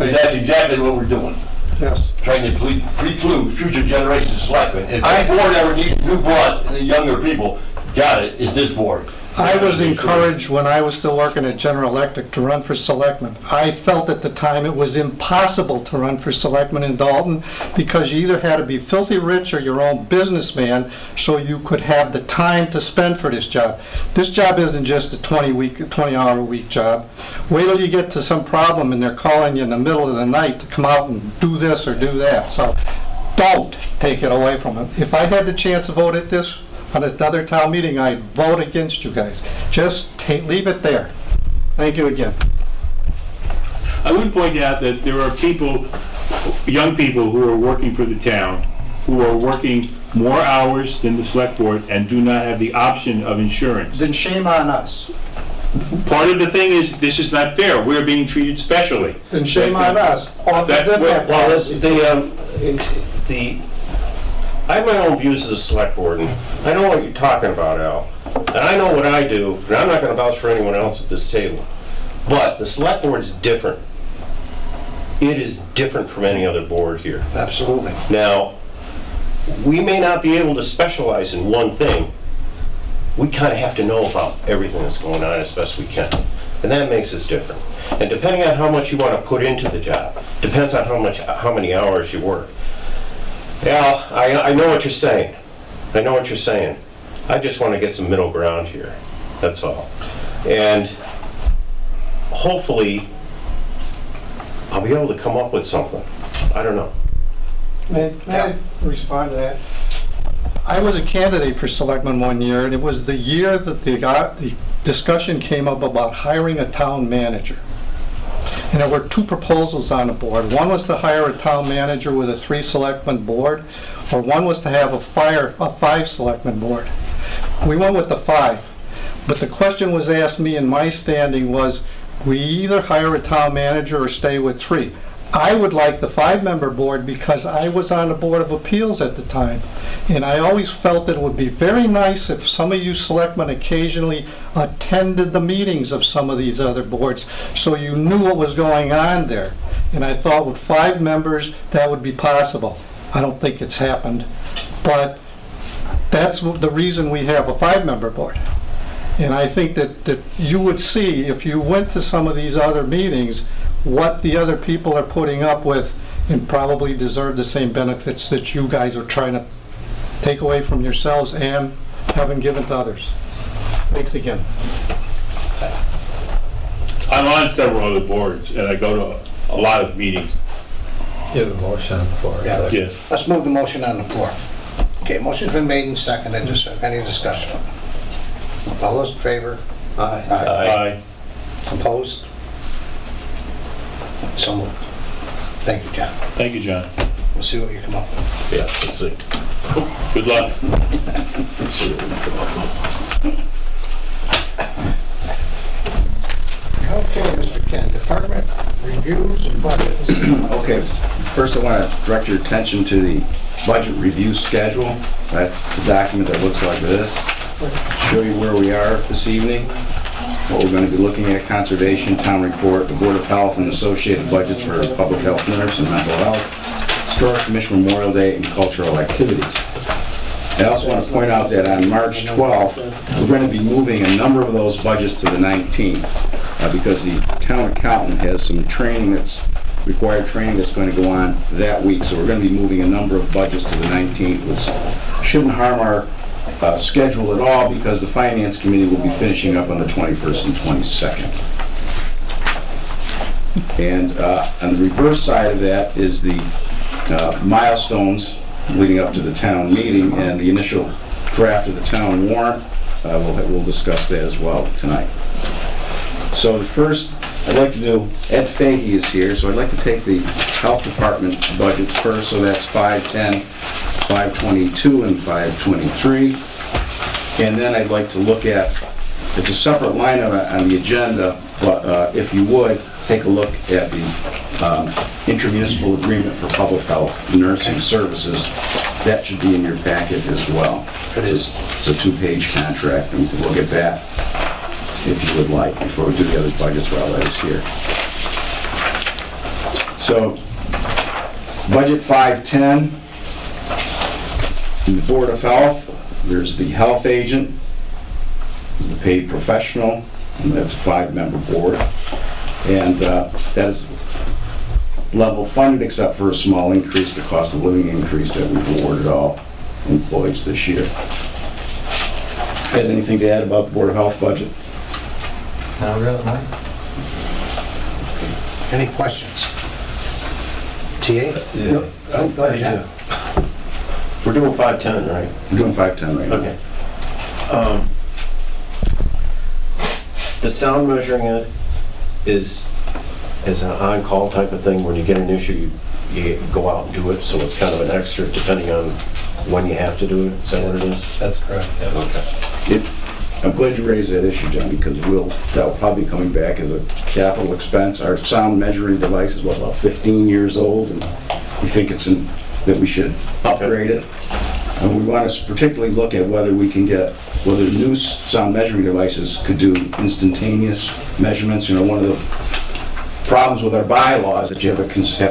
And that's exactly what we're doing, Yes. trying to preclude future generations of selectmen. If this board ever needs new blood and the younger people, got it, is this board. I was encouraged when I was still working at General Electric to run for selectman. I felt at the time it was impossible to run for selectman in Dalton because you either had to be filthy rich or your own businessman so you could have the time to spend for this job. This job isn't just a 20-hour-a-week job. Wait till you get to some problem and they're calling you in the middle of the night to come out and do this or do that. So don't take it away from them. If I had the chance to vote at this, on another town meeting, I'd vote against you guys. Just leave it there. Thank you again. I would point out that there are people, young people who are working for the town, who are working more hours than the select board and do not have the option of insurance. Then shame on us. Part of the thing is, this is not fair. We're being treated specially. Then shame on us. Well, I have my own views as a select board, and I know what you're talking about, Al. And I know what I do, and I'm not gonna vouch for anyone else at this table. But the select board is different. It is different from any other board here. Absolutely. Now, we may not be able to specialize in one thing. We kind of have to know about everything that's going on as best we can. And that makes us different. And depending on how much you want to put into the job, depends on how many hours you work. Al, I know what you're saying. I know what you're saying. I just want to get some middle ground here. That's all. And hopefully, I'll be able to come up with something. I don't know. May I respond to that? I was a candidate for selectman one year, and it was the year that the discussion came up about hiring a town manager. And there were two proposals on the board. One was to hire a town manager with a 3-selectman board, or one was to have a 5-selectman board. We went with the 5. But the question was asked me, and my standing was, we either hire a town manager or stay with 3. I would like the 5-member board because I was on the Board of Appeals at the time. And I always felt that it would be very nice if some of you selectmen occasionally attended the meetings of some of these other boards so you knew what was going on there. And I thought with 5 members, that would be possible. I don't think it's happened, but that's the reason we have a 5-member board. And I think that you would see, if you went to some of these other meetings, what the other people are putting up with and probably deserve the same benefits that you guys are trying to take away from yourselves and haven't given to others. Thanks again. I'm on several other boards, and I go to a lot of meetings. You have a motion on the floor. Yeah. Yes. Let's move the motion on the floor. Okay, motion's been made and seconded. Any discussion? All those in favor? Aye. Aye. Opposed? So moved. Thank you, John. Thank you, John. We'll see what you come up with. Yeah, let's see. Good luck. Let's see what we can come up with. Okay, Mr. Ken, department reviews and budgets. Okay, first I want to direct your attention to the budget review schedule. That's the document that looks like this. Show you where we are this evening. what we're going to be looking at: conservation, town report, the Board of Health and associated budgets for public health nurse and mental health, Historic Commission Memorial Day, and cultural activities. I also want to point out that on March 12th, we're going to be moving a number of those budgets to the 19th because the town accountant has some training required training that's going to go on that week. So we're going to be moving a number of budgets to the 19th, which shouldn't harm our schedule at all because the Finance Committee will be finishing up on the 21st and 22nd. And on the reverse side of that is the milestones leading up to the town meeting and the initial draft of the town warrant. We'll discuss that as well tonight. So the first, I'd like to do, Ed Fahey is here, so I'd like to take the health department budgets first. So that's 510, 522, and 523. And then I'd like to look at, it's a separate line on the agenda, but if you would, take a look at the intermunicipal agreement for public health nursing services. That should be in your packet as well. It is. It's a 2-page contract, and we can look at that if you would like before we do the other budgets while Ed is here. So, budget 510, in the Board of Health, there's the health agent, the paid professional, and that's a 5-member board. And that is level funded except for a small increase, the cost of living increase that we've awarded all employees this year. Ed, anything to add about the Board of Health budget? Not really, Mike. Any questions? TA? Yeah. Oh, go ahead, John. We're doing 510, right? We're doing 510 right now. Okay. The sound measuring it is an on-call type of thing. When you get an issue, you go out and do it, so it's kind of an extra depending on when you have to do it. Is that what it is? That's correct. Okay. I'm glad you raised that issue, John, because that'll probably be coming back as a capital expense. Our sound measuring device is, about 15 years old, and we think that we should upgrade it. And we want to particularly look at whether new sound measuring devices could do instantaneous measurements. One of the problems with our bylaws that you have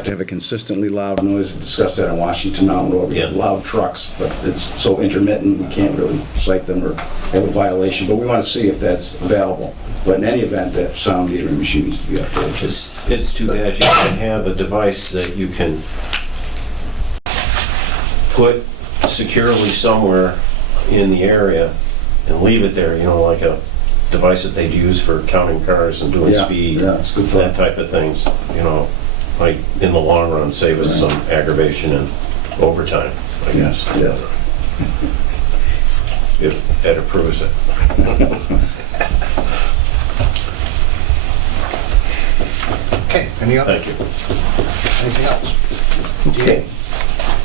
to have a consistently loud noise. We discussed that in Washington Mountain Road. We have loud trucks, but it's so intermittent we can't really cite them or have a violation. But we want to see if that's available. But in any event, that sound metering machine needs to be upgraded. It's too bad you can have a device that you can put securely somewhere in the area and leave it there, like a device that they'd use for counting cars and doing speed, it's good for that type of things, might in the long run save us some aggravation and overtime, I guess. Yeah. If Ed approves it. Okay, any other? Thank you. Anything else? TA?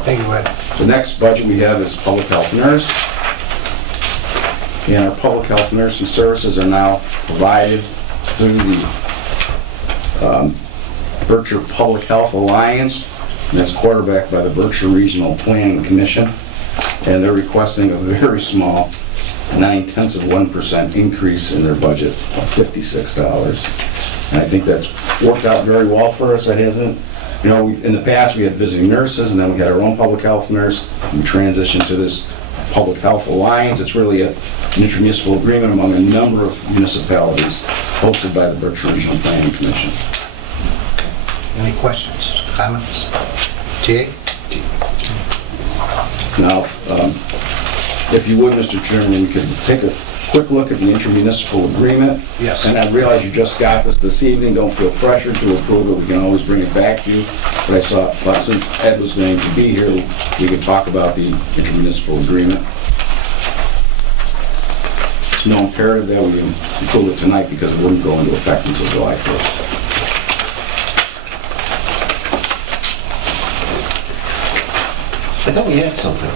Thank you, Ed. The next budget we have is public health nurse. And our public health nursing services are now provided through the Berkshire Public Health Alliance. And that's quarterbacked by the Berkshire Regional Planning Commission. And they're requesting a very small 0.9% increase in their budget of $56. And I think that's worked out very well for us, hasn't it? In the past we had visiting nurses, and then we had our own public health nurse. We transitioned to this Public Health Alliance. It's really an intermunicipal agreement among a number of municipalities hosted by the Berkshire Regional Planning Commission. Any questions, comments? TA? Now, if you would, Mr. Chairman, we could take a quick look at the intermunicipal agreement. Yes. And I realize you just got this evening. Don't feel pressured to approve it. We can always bring it back to you. But I thought since Ed was going to be here, we could talk about the intermunicipal agreement. It's no imperative that we approve it tonight because it wouldn't go into effect until July 1st. I thought we had something.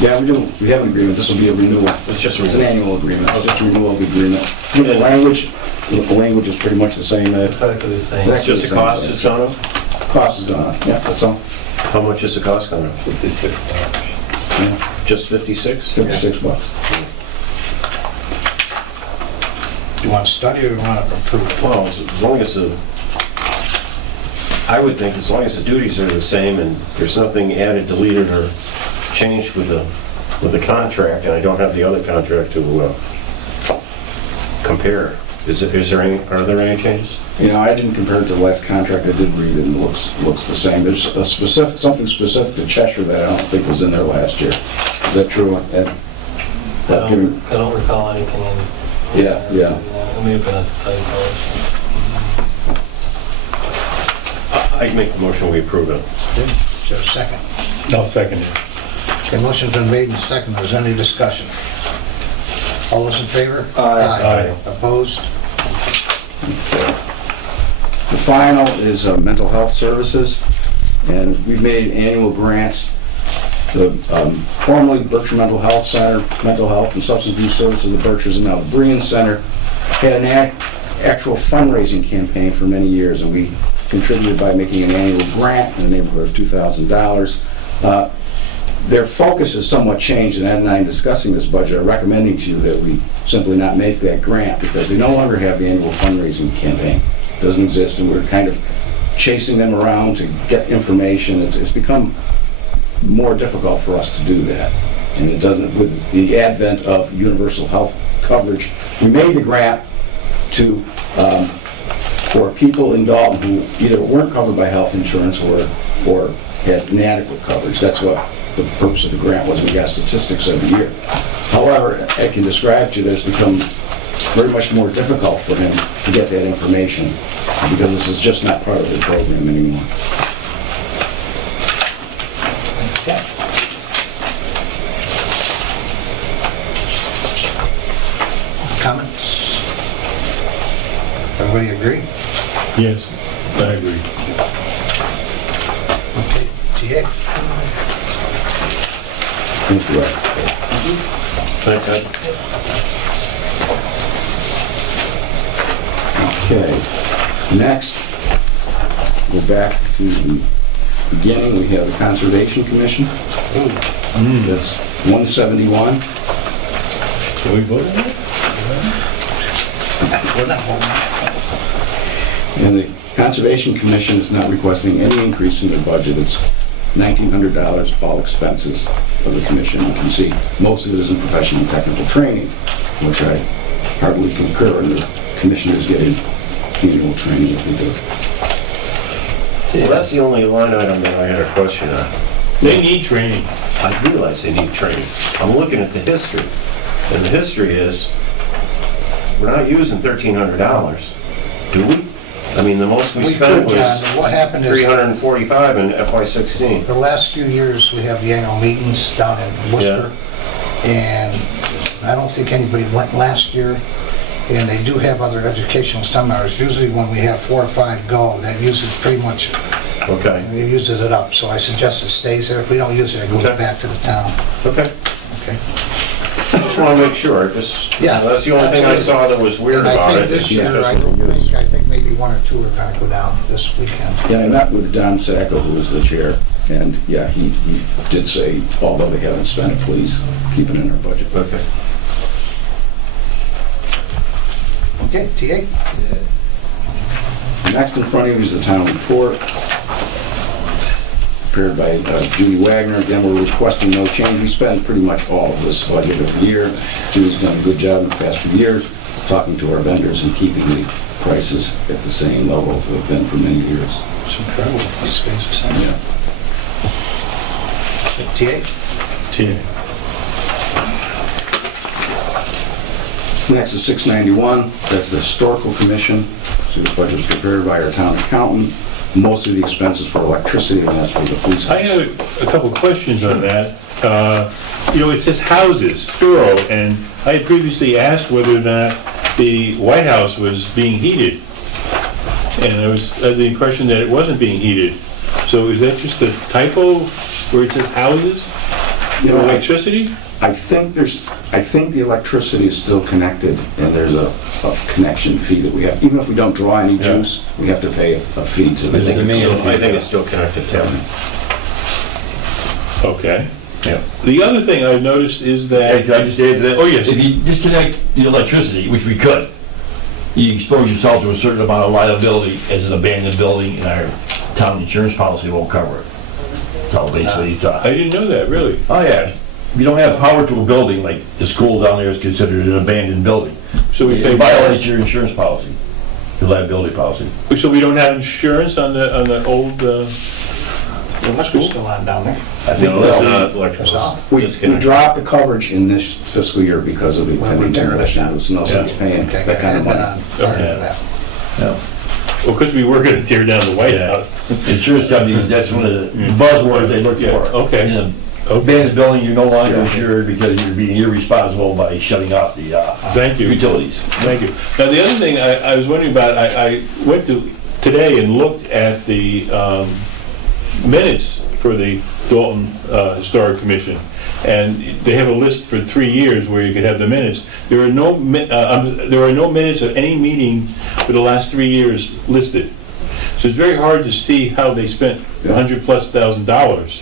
Yeah, we do. We have an agreement. This will be a renewal. It's an annual agreement. It's just a renewal of the agreement. The language is pretty much the same. Exactly the same. Exactly Just the cost has gone up? Cost is gone up, yeah, that's all. How much is the cost gone up? $56. Yeah, Just 56? $56. you want to study or you want to approve? Well, as long as I would think as long as the duties are the same and there's nothing added, deleted, or changed with the contract, and I don't have the other contract to compare. Are there any changes? You know, I didn't compare it to the last contract. I did read it and it looks the same. There's something specific to Cheshire that I don't think was in there last year. Is that true, Ed? I don't recall anything in. Yeah. It may have been a typo. I'd make the motion we approve it. Is there a second? I'll second it. Okay, motion's been made and seconded. Is there any discussion? All those in favor? Aye. Opposed? The final is mental health services, and we've made annual grants. The formerly Berkshire Mental Health Center, Mental Health and Substance Abuse Services of the Berkshires, and now the Brean Center, had an actual fundraising campaign for many years, and we contributed by making an annual grant in the neighborhood of $2,000. Their focus has somewhat changed, and Ed and I, in discussing this budget, are recommending to you that we simply not make that grant because they no longer have the annual fundraising campaign. It doesn't exist, and we're kind of chasing them around to get information. It's become more difficult for us to do that, and it doesn't. With the advent of universal health coverage, we made the grant to for people in Dalton who either weren't covered by health insurance or had inadequate coverage. That's what the purpose of the grant was. We got statistics every year. However, I can describe to you that it's become very much more difficult for him to get that information because this is just not part of the program anymore. Okay. Comments? Everybody agree? Yes, I agree. Okay, TA? Thank you, Ed. Thanks, Ed. Okay, next, go back to the beginning. We have the Conservation Commission. That's 171. Can we vote on that? We're not voting. And the Conservation Commission is not requesting any increase in their budget. It's $1,900, all expenses of the commission. You can see most of it is in professional and technical training, which I heartily concur, and the commissioners get in annual training that we do. Well, that's the only line item that I had a question on. They need training. I realize they need training. I'm looking at the history, and the history is, we're not using $1,300, do we? I mean, the most we spent could, was John. What happened is, $345 in FY16. the last few years, we have the annual meetings down in Worcester, and I don't think anybody went last year, and they do have other educational seminars. Usually when we have 4 or 5 go, that uses pretty much, Okay. it uses it up, so I suggest it stays there. If we don't use it, it goes Okay. back to the town. Okay. Okay. Just want to make sure. Yeah, That's the only thing I saw that was weird And I about think it. this year, I think maybe 1 or 2 are gonna go down this weekend. Yeah, I met with Don Sacco, who was the chair, and yeah, he did say, although they haven't spent it, please keep it in our budget. Okay. Okay, TA? Next in front of you is the town report, prepared by Judy Wagner. Again, we're requesting no change. We spend pretty much all of this budget every year. Judy's done a good job in the past few years, talking to our vendors and keeping the prices at the same levels they've been for many years. It's incredible. These things are saying. Yeah. TA? Next is 691, that's the Historical Commission. So the budget is prepared by our town accountant. Most of the expenses for electricity, and that's for the police I house. have a couple questions on that. You know, it says houses, plural, and I had previously asked whether or not the White House was being heated. And I was under the impression that it wasn't being heated. So is that just a typo where it says houses? You For know, electricity? I think the electricity is still connected, and there's a connection fee that we have. Even if we don't draw any juice, we have to pay a fee to the... I think it's still connected to them. Okay. Yeah. The other thing I've noticed is Hey, that... can I just add to that? Oh, yes. If you disconnect the electricity, which we could, you expose yourself to a certain amount of liability as an abandoned building, and our town insurance policy won't cover it. So basically, it's I didn't know that, really. oh yeah, if you don't have power to a building, like the school down there is considered an abandoned building. So we It pay, violates your insurance policy, your liability policy. so we don't have insurance on the old, It must be still on down there. I think No, it's no. not electrical. We dropped the coverage in this fiscal year because of the Well, we're pending doing that demolition. now. There was no sense paying Okay, that kind of been money. on prior to that. Yeah. well, because we were gonna tear down the White House. Insurance companies, that's one of the buzzwords they look Yeah, for. okay. In an abandoned building, you're no longer insured because you're being irresponsible by shutting off the Thank you. utilities. Thank you. Now, the other thing I was wondering about, I went to today and looked at the minutes for the Dalton Historic Commission, and they have a list for 3 years where you could have the minutes. There are no minutes of any meeting for the last 3 years listed. So it's very hard to see how they spent $100,000+.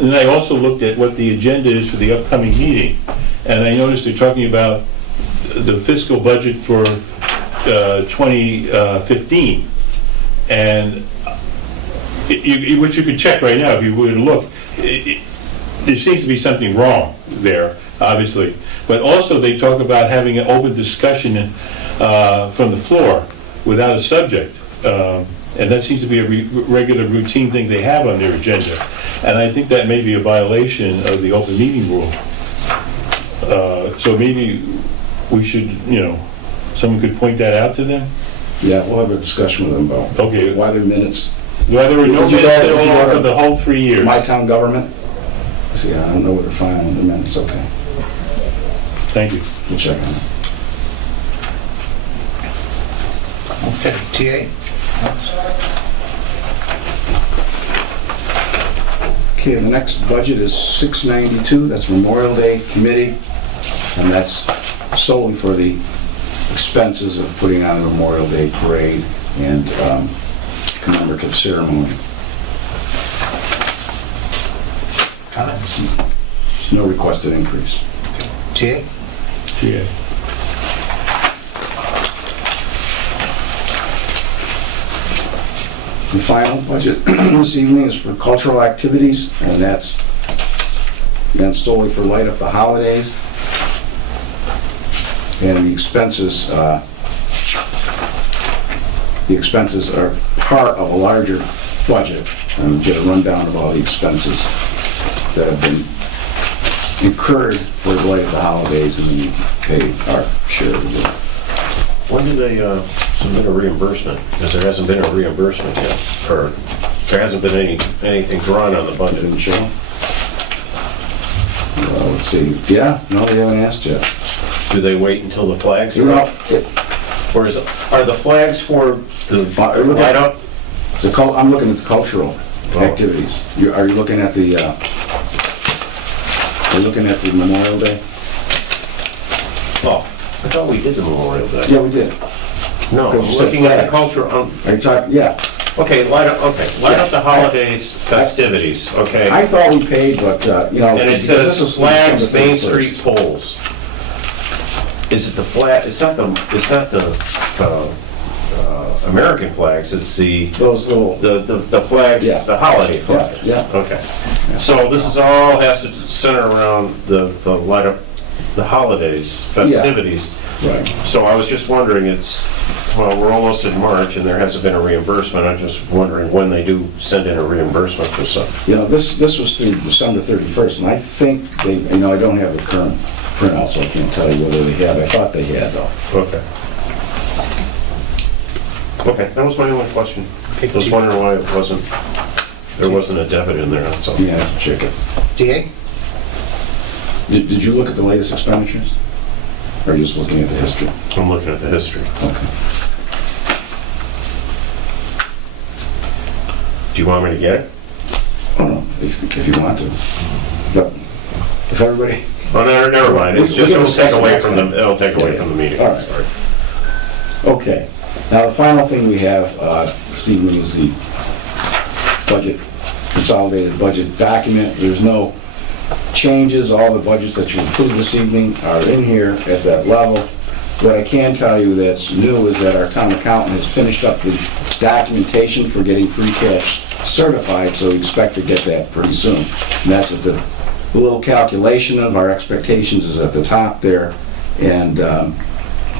And I also looked at what the agenda is for the upcoming meeting, and I noticed they're talking about the fiscal budget for 2015. And what you could check right now, if you were to look, there seems to be something wrong there, obviously. But also, they talk about having an open discussion from the floor without a subject. And that seems to be a regular routine thing they have on their agenda. And I think that may be a violation of the open meeting rule. So maybe we should, someone could point that out to them? Yeah, we'll have a discussion with them about Okay. why their minutes, Well, there were no Did you minutes go- at did you all go to for the whole 3 years. my town government. See, I don't know what they're filing with the minutes, okay. Thank you. We'll check on it. Okay, TA? Okay, the next budget is 692, that's Memorial Day Committee, and that's solely for the expenses of putting on a Memorial Day parade and commemorative ceremony. Comments? There's no requested increase. TA? Yeah. The final budget this evening is for cultural activities, and that's solely for light up the holidays. And the expenses are part of a larger budget. And get a rundown of all the expenses that have been incurred for the light of the holidays, and then you pay our share of it. When do they submit a reimbursement? Because there hasn't been a reimbursement yet, or there hasn't been anything drawn on the budget. Didn't show? Let's see. Yeah, no, they haven't asked yet. Do they wait until the flags You are know, up? Or are the flags for the light up? I'm looking at the cultural Oh. activities. Are you looking at the, Memorial Day? Oh, I thought we did the Memorial Day. Yeah, we did. No, I'm Because you said looking at the flags. culture, Are you talking, yeah. okay, light up the holidays festivities, okay? I thought we paid, but, And it because this says was flags, December Main 31st. Street poles. Is it the flag, it's not the American flags, it's Those little, the flags, Yeah. the holiday flags? Yeah. Okay. So this is all has to center around the light up, the holidays, festivities. right. So I was just wondering, we're almost in March and there hasn't been a reimbursement. I'm just wondering when they do send in a reimbursement for stuff. This was through December 31st, and I think they, I don't have the current printout, so I can't tell you whether they have. I thought they had, though. Okay. Okay, that was my only question. I was wondering why there wasn't a debit in there, that's all. You have to check it. TA? Did you look at the latest expenditures? Or are you just looking at the history? I'm looking at the history. Okay. Do you want me to get it? Oh, no, if you want to. But if everybody... Oh, no, never mind. It's We just, can it'll take discuss it away next from time. it'll take away from the meeting. All right. Sorry. Okay. Now, the final thing we have this evening is the consolidated budget document. There's no changes. All the budgets that you approved this evening are in here at that level. What I can tell you that's new is that our town accountant has finished up the documentation for getting free cash certified, so we expect to get that pretty soon. And that's at the little calculation of our expectations is at the top there, and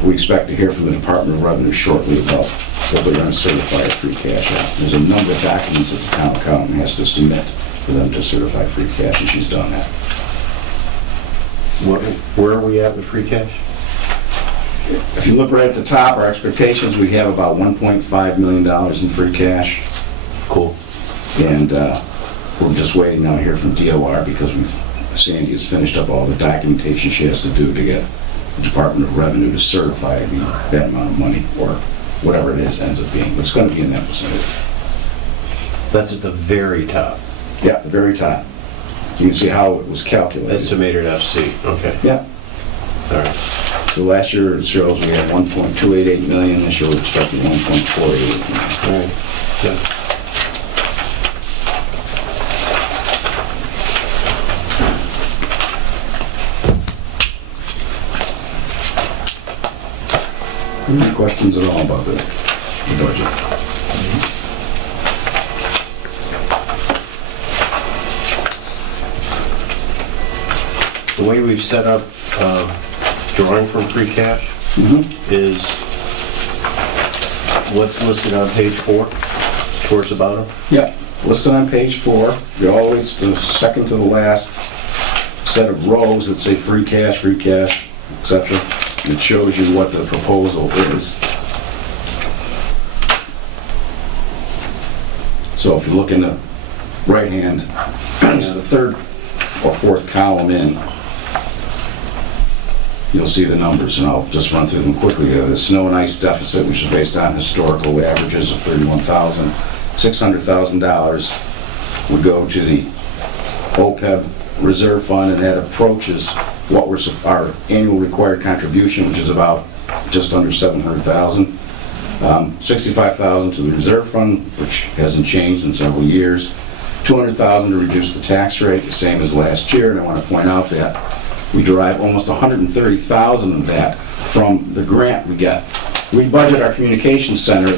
we expect to hear from the Department of Revenue shortly about if they're going to certify a free cash out. There's a number of documents that the town accountant has to submit for them to certify free cash, and she's done that. Where are we at with free cash? If you look right at the top, our expectations, we have about $1.5 million in free cash. Cool. And we're just waiting now to hear from DOR because Sandy has finished up all the documentation she has to do to get the Department of Revenue to certify that amount of money, or whatever it is ends up being. But it's going to be in that vicinity. That's at the very top. Yeah, the very top. You can see how it was calculated. Estimated FC, okay. Yeah. All right. So last year it shows we had 1.288 million. This year we're expecting 1.488 million. All right. Yeah. Any questions at all about the budget? The way we've set up drawing from free cash is what's listed on page 4 towards the bottom. Yeah, listed on page 4. You always the second to the last set of rows that say free cash, etc. It shows you what the proposal is. So if you look in the right hand, it's the third or fourth column in, you'll see the numbers, and I'll just run through them quickly. The snow and ice deficit, which is based on historical averages of $31,000, $600,000 would go to the OPEB reserve fund, and that approaches what was our annual required contribution, which is about just under $700,000. $65,000 to the reserve fund, which hasn't changed in several years. $200,000 to reduce the tax rate, the same as last year, and I want to point out that we derive almost $130,000 of that from the grant we get. We budget our communications center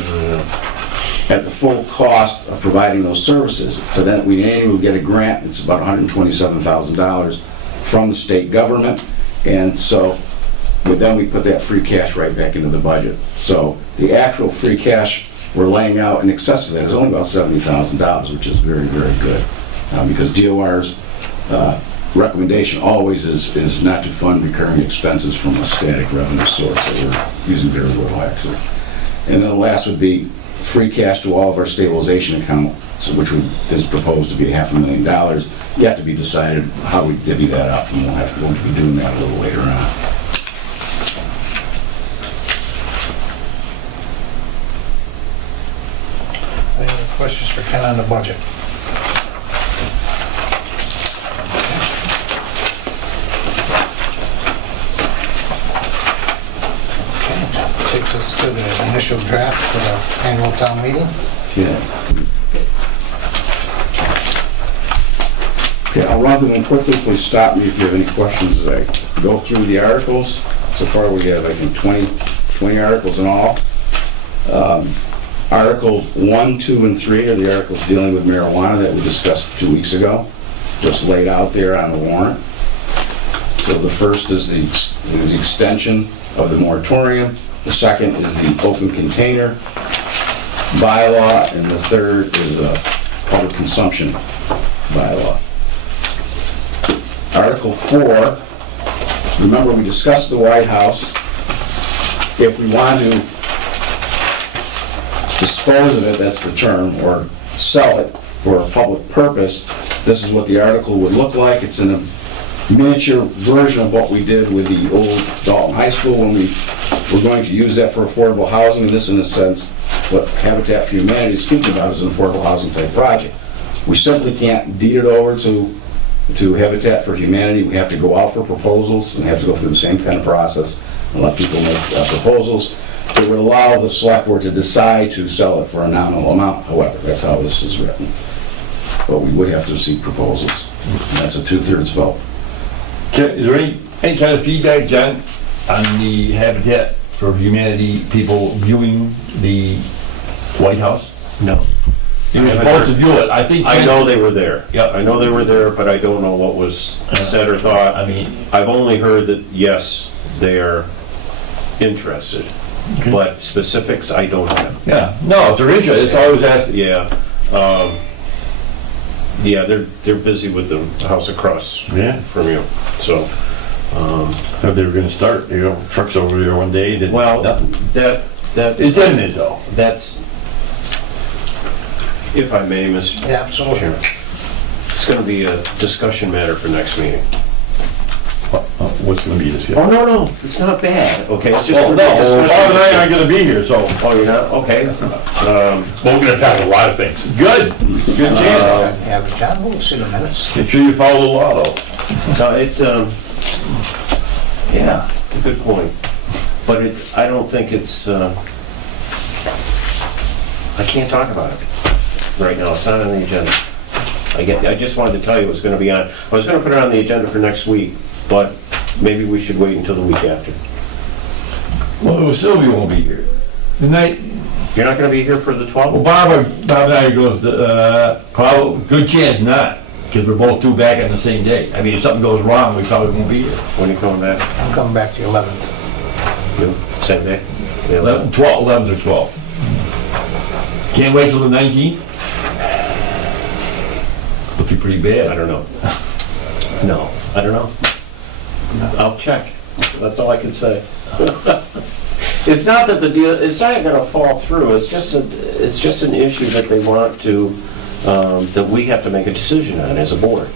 at the full cost of providing those services, but then we annually get a grant. It's about $127,000 from the state government, and so then we put that free cash right back into the budget. So the actual free cash we're laying out in excess of that is only about $70,000, which is very, very good, because DOR's recommendation always is not to fund recurring expenses from a static revenue source, so we're using very little actually. And then the last would be free cash to all of our stabilization accounts, which is proposed to be $500,000. Yet to be decided how we divvy that up, and we'll have to be doing that a little later on. Any other questions for Ken on the budget? Okay, takes us to the initial draft for the annual town meeting. Yeah. Okay, I'll run through them quickly. Please stop me if you have any questions as I go through the articles. So far we have, I think, 20 articles in all. Articles 1, 2, and 3 are the articles dealing with marijuana that we discussed 2 weeks ago, just laid out there on the warrant. So the first is the extension of the moratorium. The second is the open container bylaw, and the third is a public consumption bylaw. Article 4, remember we discussed the White House. If we want to dispose of it, that's the term, or sell it for a public purpose, this is what the article would look like. It's in a miniature version of what we did with the old Dalton High School when we were going to use that for affordable housing. And this, in a sense, what Habitat for Humanity is thinking about is an affordable housing type project. We simply can't deed it over to Habitat for Humanity. We have to go out for proposals and have to go through the same kind of process and let people make proposals. It would allow the select board to decide to sell it for a nominal amount, however. That's how this is written. But we would have to seek proposals. And that's a 2/3 vote. Is there any kind of feedback, John, on the Habitat for Humanity people viewing the White House? No. You were supposed to view it, I think. I know they were there. Yep. I know they were there, but I don't know what was said or thought. I mean, I've only heard that, yes, they are interested, but specifics I don't have. yeah, no, if they're interested, it's always asked. Yeah, yeah, they're busy with the house across Yeah. from you, so. Thought they were gonna start, trucks over there one day, then. Well, nothing. that, It's imminent though. that's, if I may, Mr. Yeah, absolutely. Chairman, it's gonna be a discussion matter for next meeting. What's gonna be this year? Oh, no, it's not bad, okay? It's just Well, gonna no, be a discussion. Bob and I aren't gonna be here, so. Oh, you're not? Okay. Well, we're gonna talk a lot of things. Good, good chance. Yeah, but John, we'll see the minutes. Make sure you follow the law though. So it, yeah, good point. But it, I don't think it's, I can't talk about it right now. It's not on the agenda. I just wanted to tell you it was gonna be on, I was gonna put it on the agenda for next week, but maybe we should wait until the week after. Well, Sylvia won't be here. The night, You're not gonna be here for the well, 12th? Bob and I goes, probably, good chance not, because we're both due back on the same day. I mean, if something goes wrong, we probably won't be here. When are you coming back? I'm coming back the 11th. You, same day? The 11th, 11th or 12th. Can't wait till the 19th? Looking pretty I bad. don't know. No, I don't know. I'll check. That's all I can say. It's not that the deal, it's not gonna fall through, it's just an issue that they want to, that we have to make a decision on as a board.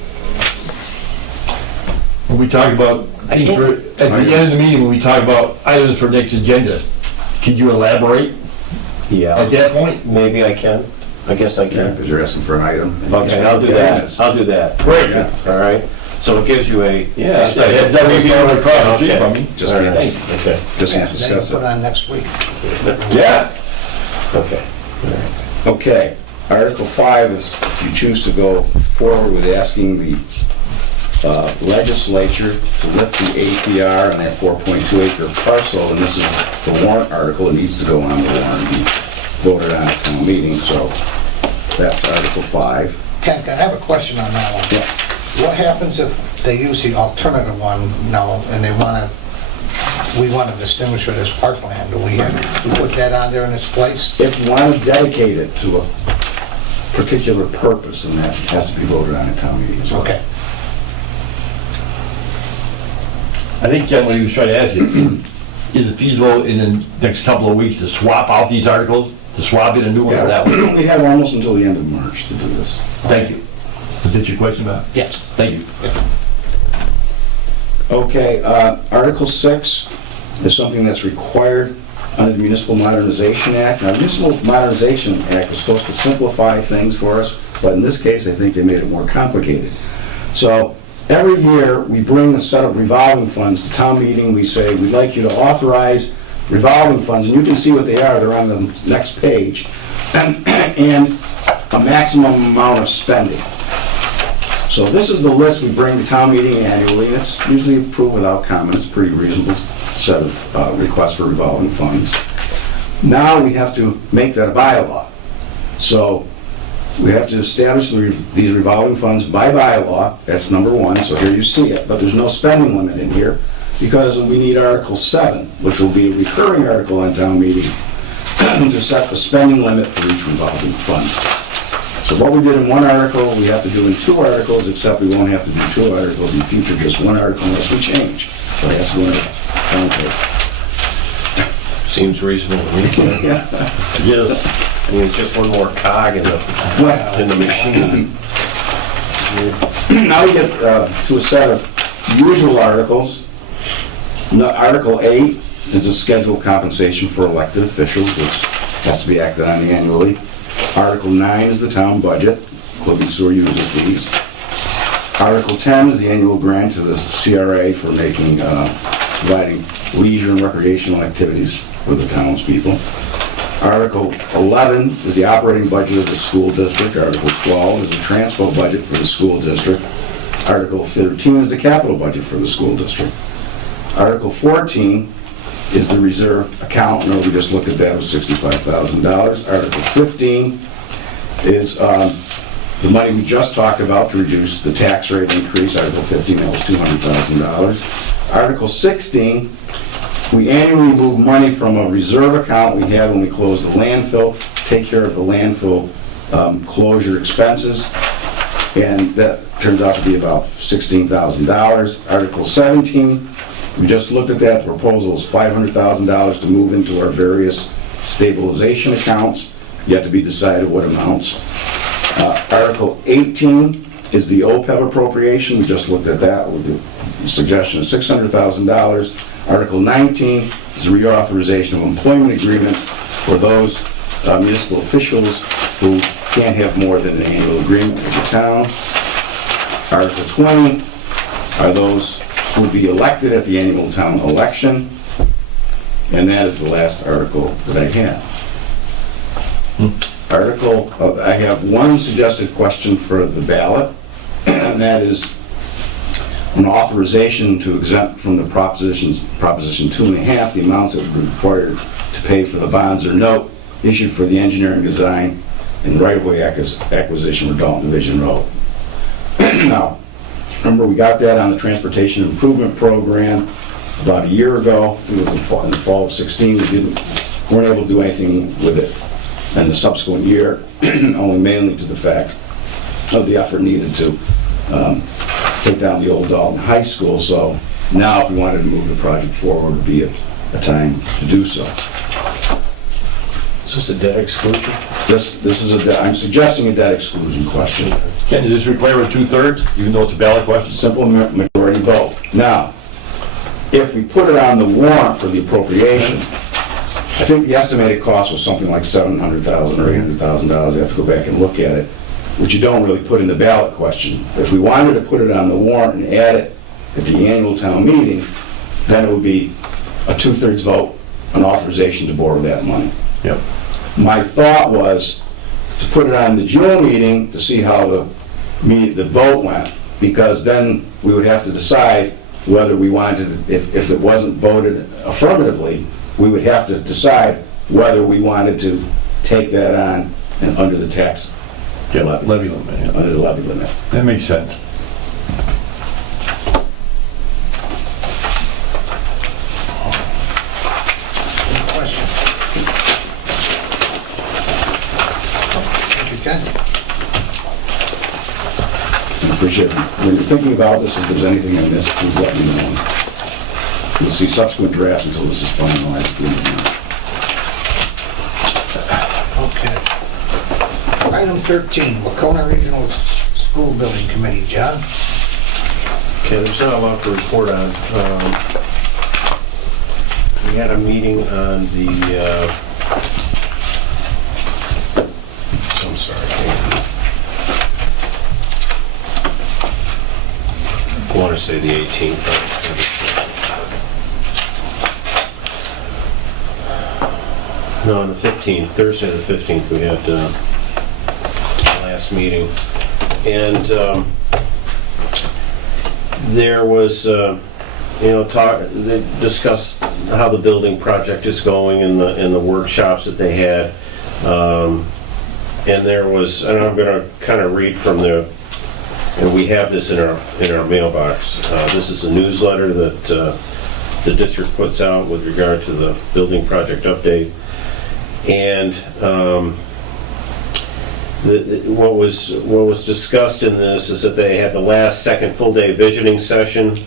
When we talk about, things for- at the end of the meeting, when we talk about items for next agenda, could you elaborate at that point? Maybe I can. I guess I Yeah, can. because you're asking for an item. Okay, I'll do that. I'll do that. Great. Yeah. All right? So it gives you a... Yeah, that's that way people are across the street from me. Just All can't, right. Okay, just can't Then you discuss put it it. on next week. Yeah. okay. Okay, Article 5 is if you choose to go forward with asking the legislature to lift the APR on that 4.2 acre parcel, and this is the warrant article, it needs to go on the warrant and be voted on at town meeting, so that's Article 5. Ken, I have a question on that one. Yeah. What happens if they use the alternative one now and we want to distinguish it as parkland? Do we have to put that on there in its place? If you want to dedicate it to a particular purpose, and that has to be voted on at town meeting. So Okay. I think, Ken, what he was trying to ask you, is it feasible in the next couple of weeks to swap out these articles, to swap in a new one for that one? We have almost until the end of March to do this. Thank you. Was that your question, Bob? Yes. Thank you. Okay, Article 6 is something that's required under the Municipal Modernization Act. Now, the Municipal Modernization Act is supposed to simplify things for us, but in this case, I think they made it more complicated. So, every year, we bring a set of revolving funds to town meeting. We say, we'd like you to authorize revolving funds, and you can see what they are. They're on the next page. And a maximum amount of spending. So this is the list we bring to town meeting annually, and it's usually approved without comment. It's a pretty reasonable set of requests for revolving funds. Now we have to make that a bylaw. So we have to establish these revolving funds by bylaw. That's number one, so here you see it. But there's no spending limit in here because we need Article 7, which will be a recurring article on town meeting, to set the spending limit for each revolving fund. So what we did in one article, we have to do in 2 articles, except we won't have to do 2 articles in future, just 1 article unless we change. So it has to go in the town code. Seems reasonable to me. Yeah. Yes. I mean, it's just one more cog in the machine. Now we get to a set of usual articles. Article 8 is a schedule of compensation for elected officials, which has to be acted on annually. Article 9 is the town budget, including sewer user fees. Article 10 is the annual grant to the CRA for providing leisure and recreational activities for the townspeople. Article 11 is the operating budget of the school district. Article 12 is the transpo budget for the school district. Article 13 is the capital budget for the school district. Article 14 is the reserve account. Remember, we just looked at that, it was $65,000. Article 15 is the money we just talked about to reduce the tax rate increase. Article 15, that was $200,000. Article 16, we annually move money from a reserve account we had when we closed the landfill, take care of the landfill closure expenses, and that turns out to be about $16,000. Article 17, we just looked at that. The proposal is $500,000 to move into our various stabilization accounts, yet to be decided what amounts. Article 18 is the OPEB appropriation. We just looked at that with the suggestion of $600,000. Article 19 is reauthorization of employment agreements for those municipal officials who can't have more than an annual agreement with the town. Article 20 are those who will be elected at the annual town election. And that is the last article that I have. I have one suggested question for the ballot, and that is an authorization to exempt from the Proposition 2.5 the amounts that would be required to pay for the bonds or note issued for the engineering design and right-of-way acquisition for Dalton Division Road. Now, remember, we got that on the Transportation Improvement Program about a year ago. I think it was in the fall of 16. We weren't able to do anything with it in the subsequent year, only mainly to the fact of the effort needed to take down the old Dalton High School. So now, if we wanted to move the project forward, it would be a time to do so. Is this a debt exclusion? This is I'm suggesting a debt exclusion question. Ken, does this require a 2/3, even though it's a ballot question? Simple majority vote. Now, if we put it on the warrant for the appropriation, I think the estimated cost was something like $700,000 or $800,000. I have to go back and look at it, which you don't really put in the ballot question. If we wanted to put it on the warrant and add it at the annual town meeting, then it would be a 2/3 vote, an authorization to borrow that money. Yep. My thought was to put it on the June meeting to see how the vote went, because then we would have to decide whether we wanted, if it wasn't voted affirmatively, we would have to decide whether we wanted to take that on and under the tax levy limit. Yeah. Under the levy limit. That makes sense. Any questions? Thank you, Ken. I appreciate it. When you're thinking about this, if there's anything I missed, please let me know. You'll see subsequent drafts until this is finalized. Okay. Item 13, Wacona Regional School Building Committee. John? Okay, there's not a lot to report on. We had a meeting on the, I'm sorry. I want to say the 18th. No, on the 15th, Thursday the 15th, we had the last meeting. And there was, they discussed how the building project is going in the workshops that they had. And there was, and I'm going to kind of read from and we have this in our mailbox. This is a newsletter that the district puts out with regard to the building project update. And what was discussed in this is that they had the second full day visioning session,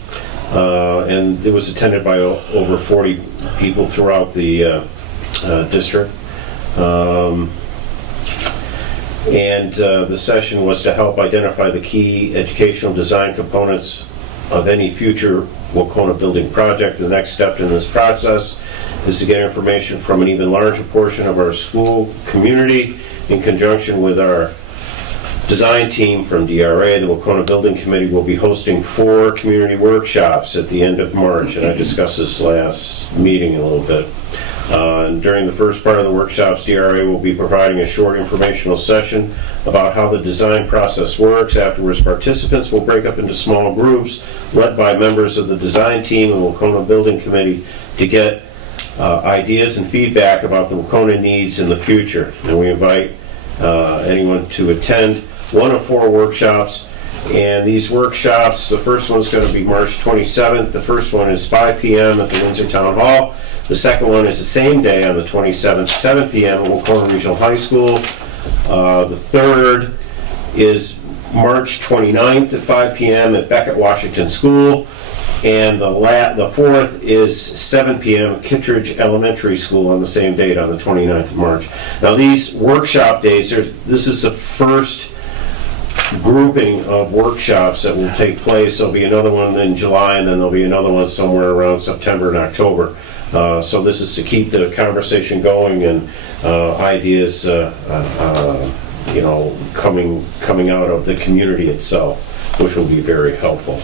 and it was attended by over 40 people throughout the district. And the session was to help identify the key educational design components of any future Wacona building project. The next step in this process is to get information from an even larger portion of our school community in conjunction with our design team from DRA. The Wacona Building Committee will be hosting 4 community workshops at the end of March, and I discussed this last meeting a little bit. And during the first part of the workshops, DRA will be providing a short informational session about how the design process works. Afterwards, participants will break up into small groups led by members of the design team and Wacona Building Committee to get ideas and feedback about the Wacona needs in the future. And we invite anyone to attend one of 4 workshops. And these workshops, the first one's going to be March 27th. The first one is 5 p.m. at the Windsor Town Hall. The second one is the same day on the 27th, 7 p.m. at Wacona Regional High School. The third is March 29th at 5 p.m. at Beckett Washington School. And the fourth is 7 p.m. at Kittredge Elementary School on the same date, on the 29th of March. Now these workshop days, this is the first grouping of workshops that will take place. There'll be another one in July, and then there'll be another one somewhere around September and October. So this is to keep the conversation going and ideas, coming out of the community itself, which will be very helpful.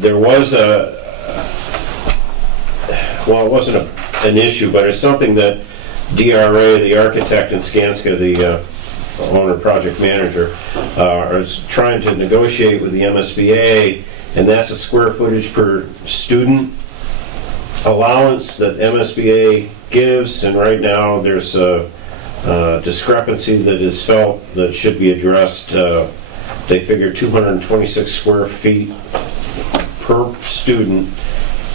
There was it wasn't an issue, but it's something that DRA, the architect, and Skanska, the owner project manager, is trying to negotiate with the MSBA, and that's a square footage per student allowance that MSBA gives, and right now there's a discrepancy that is felt that should be addressed. They figure 226 square feet per student,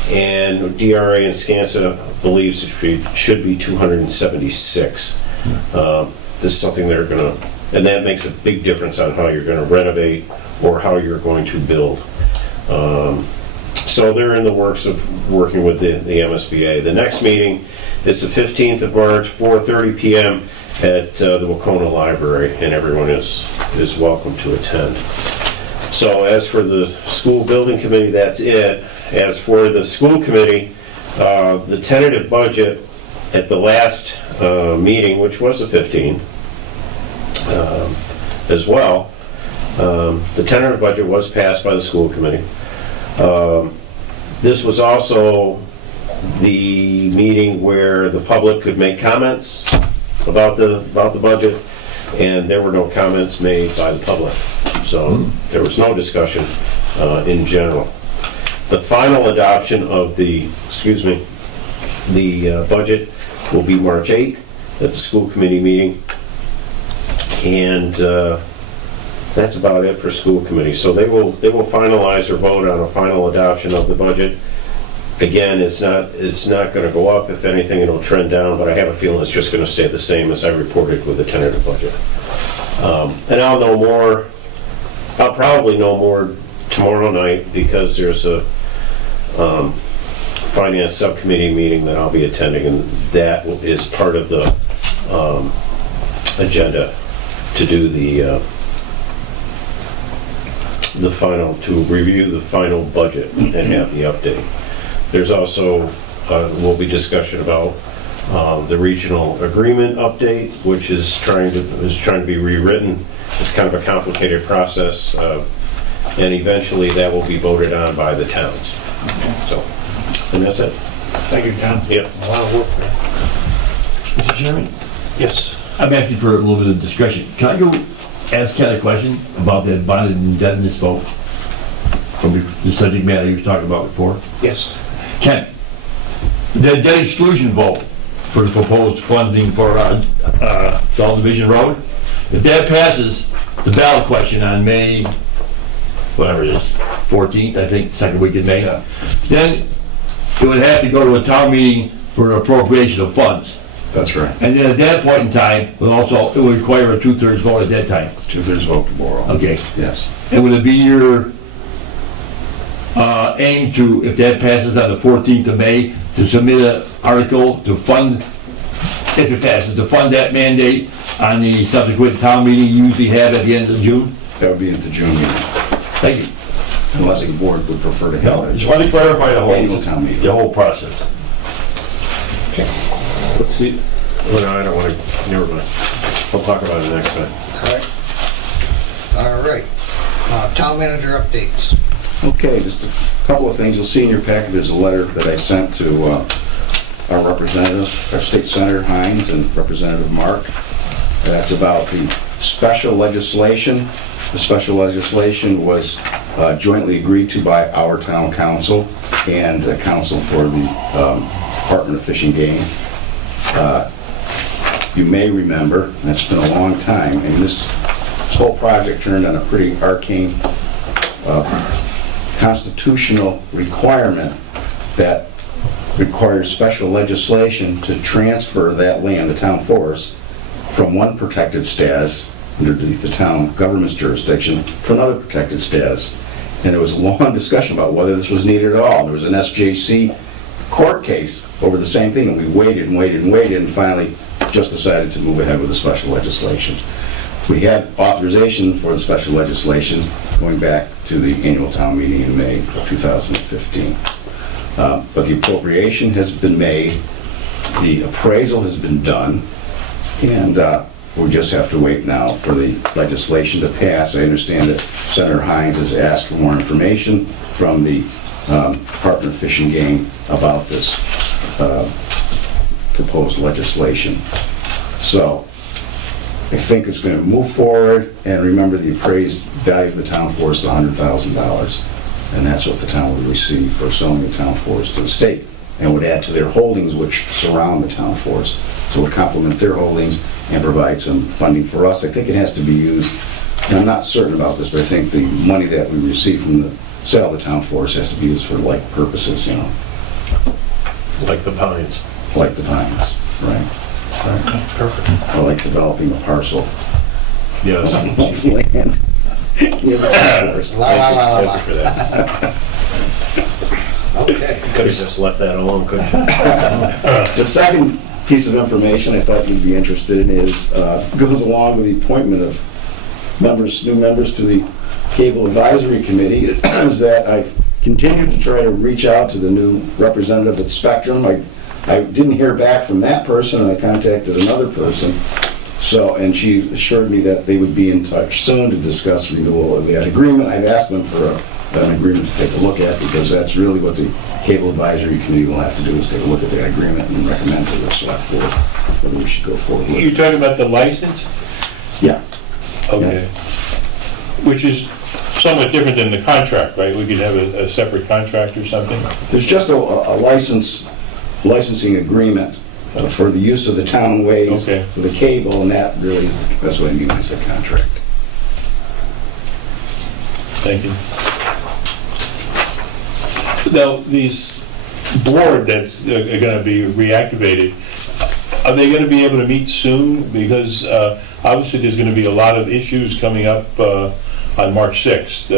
and DRA and Skanska believes it should be 276. This is something they're going to, and that makes a big difference on how you're going to renovate or how you're going to build. So they're in the works of working with the MSBA. The next meeting is the 15th of March, 4:30 p.m. at the Wacona Library, and everyone is welcome to attend. So as for the school building committee, that's it. As for the school committee, the tentative budget at the last meeting, which was the 15th, as well, the tentative budget was passed by the school committee. This was also the meeting where the public could make comments about the budget, and there were no comments made by the public. So there was no discussion in general. The final adoption of the budget will be March 8th at the school committee meeting, and that's about it for school committee. So they will finalize or vote on a final adoption of the budget. Again, it's not going to go up. If anything, it'll trend down, but I have a feeling it's just going to stay the same as I reported with the tentative budget. And I'll probably know more tomorrow night, because there's a finance subcommittee meeting that I'll be attending, and that is part of the agenda to do the final, to review the final budget and have the update. There's also will be discussion about the regional agreement update, which is trying to be rewritten. It's kind of a complicated process, and eventually that will be voted on by the towns. So, and that's it. Thank you, John. Yep. A lot of work there. Mr. Chairman, Yes. I'm asking for a little bit of discussion. Can I go ask Ken a question about that bonded indebtedness vote from the subject matter you were talking about before? Yes. Ken, the debt exclusion vote for the proposed funding for Dalton Division Road, if that passes the ballot question on May, whatever it is, 14th, I think, second week in May, Yeah. then it would have to go to a town meeting for an appropriation of funds. That's right. And then at that point in time, it would require a 2/3 vote at that time. 2/3 vote to borrow. Okay. Yes. And would it be your aim to, if that passes on the 14th of May, to submit an article to fund, if it passes, to fund that mandate on the subsequent town meeting you usually have at the end of June? That would be at the June meeting, Thank you. unless the board would prefer to No, have just it. want to clarify Annual town meeting. the whole process. Let's see. Well, no, I don't want to. Never mind. We'll talk about it next time. All right. Town manager updates. Okay, just a couple of things. You'll see in your packet, there's a letter that I sent to our representative, our state senator Hines and Representative Mark. That's about the special legislation. The special legislation was jointly agreed to by our town council and the council for the Department of Fish and Game. You may remember, and it's been a long time, and this whole project turned on a pretty arcane constitutional requirement that requires special legislation to transfer that land, the town forest, from one protected status underneath the town government's jurisdiction to another protected status. And there was a long discussion about whether this was needed at all. There was an SJC court case over the same thing, and we waited and waited and waited, and finally just decided to move ahead with the special legislation. We had authorization for the special legislation going back to the annual town meeting in May of 2015. But the appropriation has been made, the appraisal has been done, and we just have to wait now for the legislation to pass. I understand that Senator Hines has asked for more information from the Department of Fish and Game about this proposed legislation. So I think it's going to move forward, and remember the appraised value of the town forest is $100,000, and that's what the town would receive for selling the town forest to the state, and would add to their holdings which surround the town forest. So it would complement their holdings and provide some funding for us. I think it has to be used, and I'm not certain about this, but I think the money that we receive from the sale of the town forest has to be used for like purposes, you know. Like the pines. Like the pines, right. Perfect. Or like developing a parcel Yes. of land. You have a town forest. La, la, la, la, la. Thank you for that. Okay. Could have just left that alone, couldn't you? The second piece of information I thought you'd be interested in is, goes along with the appointment of new members to the Cable Advisory Committee, is that I've continued to try to reach out to the new representative at Spectrum. I didn't hear back from that person, and I contacted another person. So, and she assured me that they would be in touch soon to discuss renewal of that agreement. I've asked them for an agreement to take a look at, because that's really what the Cable Advisory Committee will have to do, is take a look at that agreement and recommend to the select board whether we should go forward with You're it. talking about the license? Yeah. Okay. Which is somewhat different than the contract, right? We could have a separate contract or something? There's just a licensing agreement for the use of the town ways Okay. for the cable, and that really is, that's what I mean when I say contract. Thank you. Now, these board that's going to be reactivated, are they going to be able to meet soon? Because obviously there's going to be a lot of issues coming up on March 6th,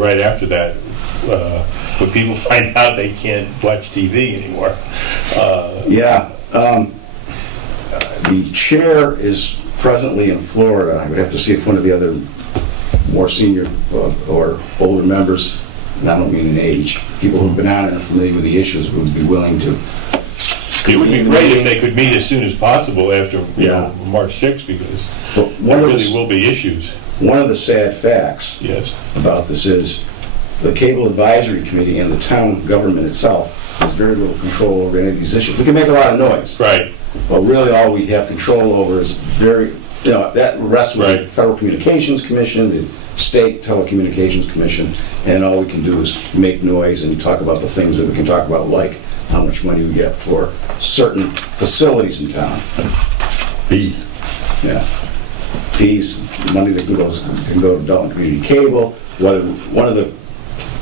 right after that, when people find out they can't watch TV anymore. Yeah. The chair is presently in Florida. I would have to see if one of the other more senior or older members, and I don't mean in age, people who've been on it and are familiar with the issues would be willing to. It would be great if they could meet as soon as possible after, Yeah. March 6th, because But there really will be issues. one of the sad facts Yes. about this is the Cable Advisory Committee and the town government itself has very little control over any of these issues. We can make a lot of noise, Right. but really all we have control over is that rests with the Right. Federal Communications Commission, the State Telecommunications Commission, and all we can do is make noise and talk about the things that we can talk about, like how much money we get for certain facilities in town. Fees. Yeah. Fees, money that can go to Dalton Community Cable. One of the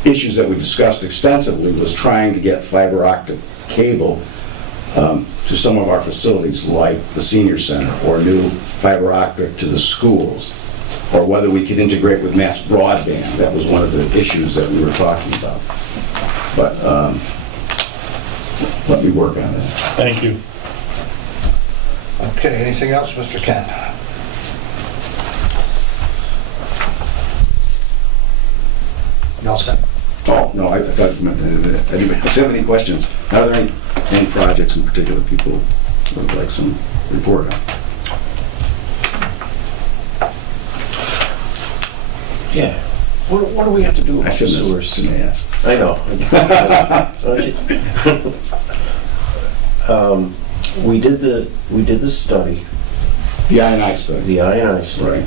issues that we discussed extensively was trying to get fiber optic cable to some of our facilities, like the senior center, or new fiber optic to the schools, or whether we could integrate with mass broadband. That was one of the issues that we were talking about. But let me work on that. Thank you. Okay, anything else, Mr. Kent? You all set? Oh, no, I thought you meant, anybody else have any questions? Are there any projects in particular people would like some report on? Yeah. What do we have to do I about the shouldn't sewers? ask. I know. We did the study, The I&I study. the I&I study. Right.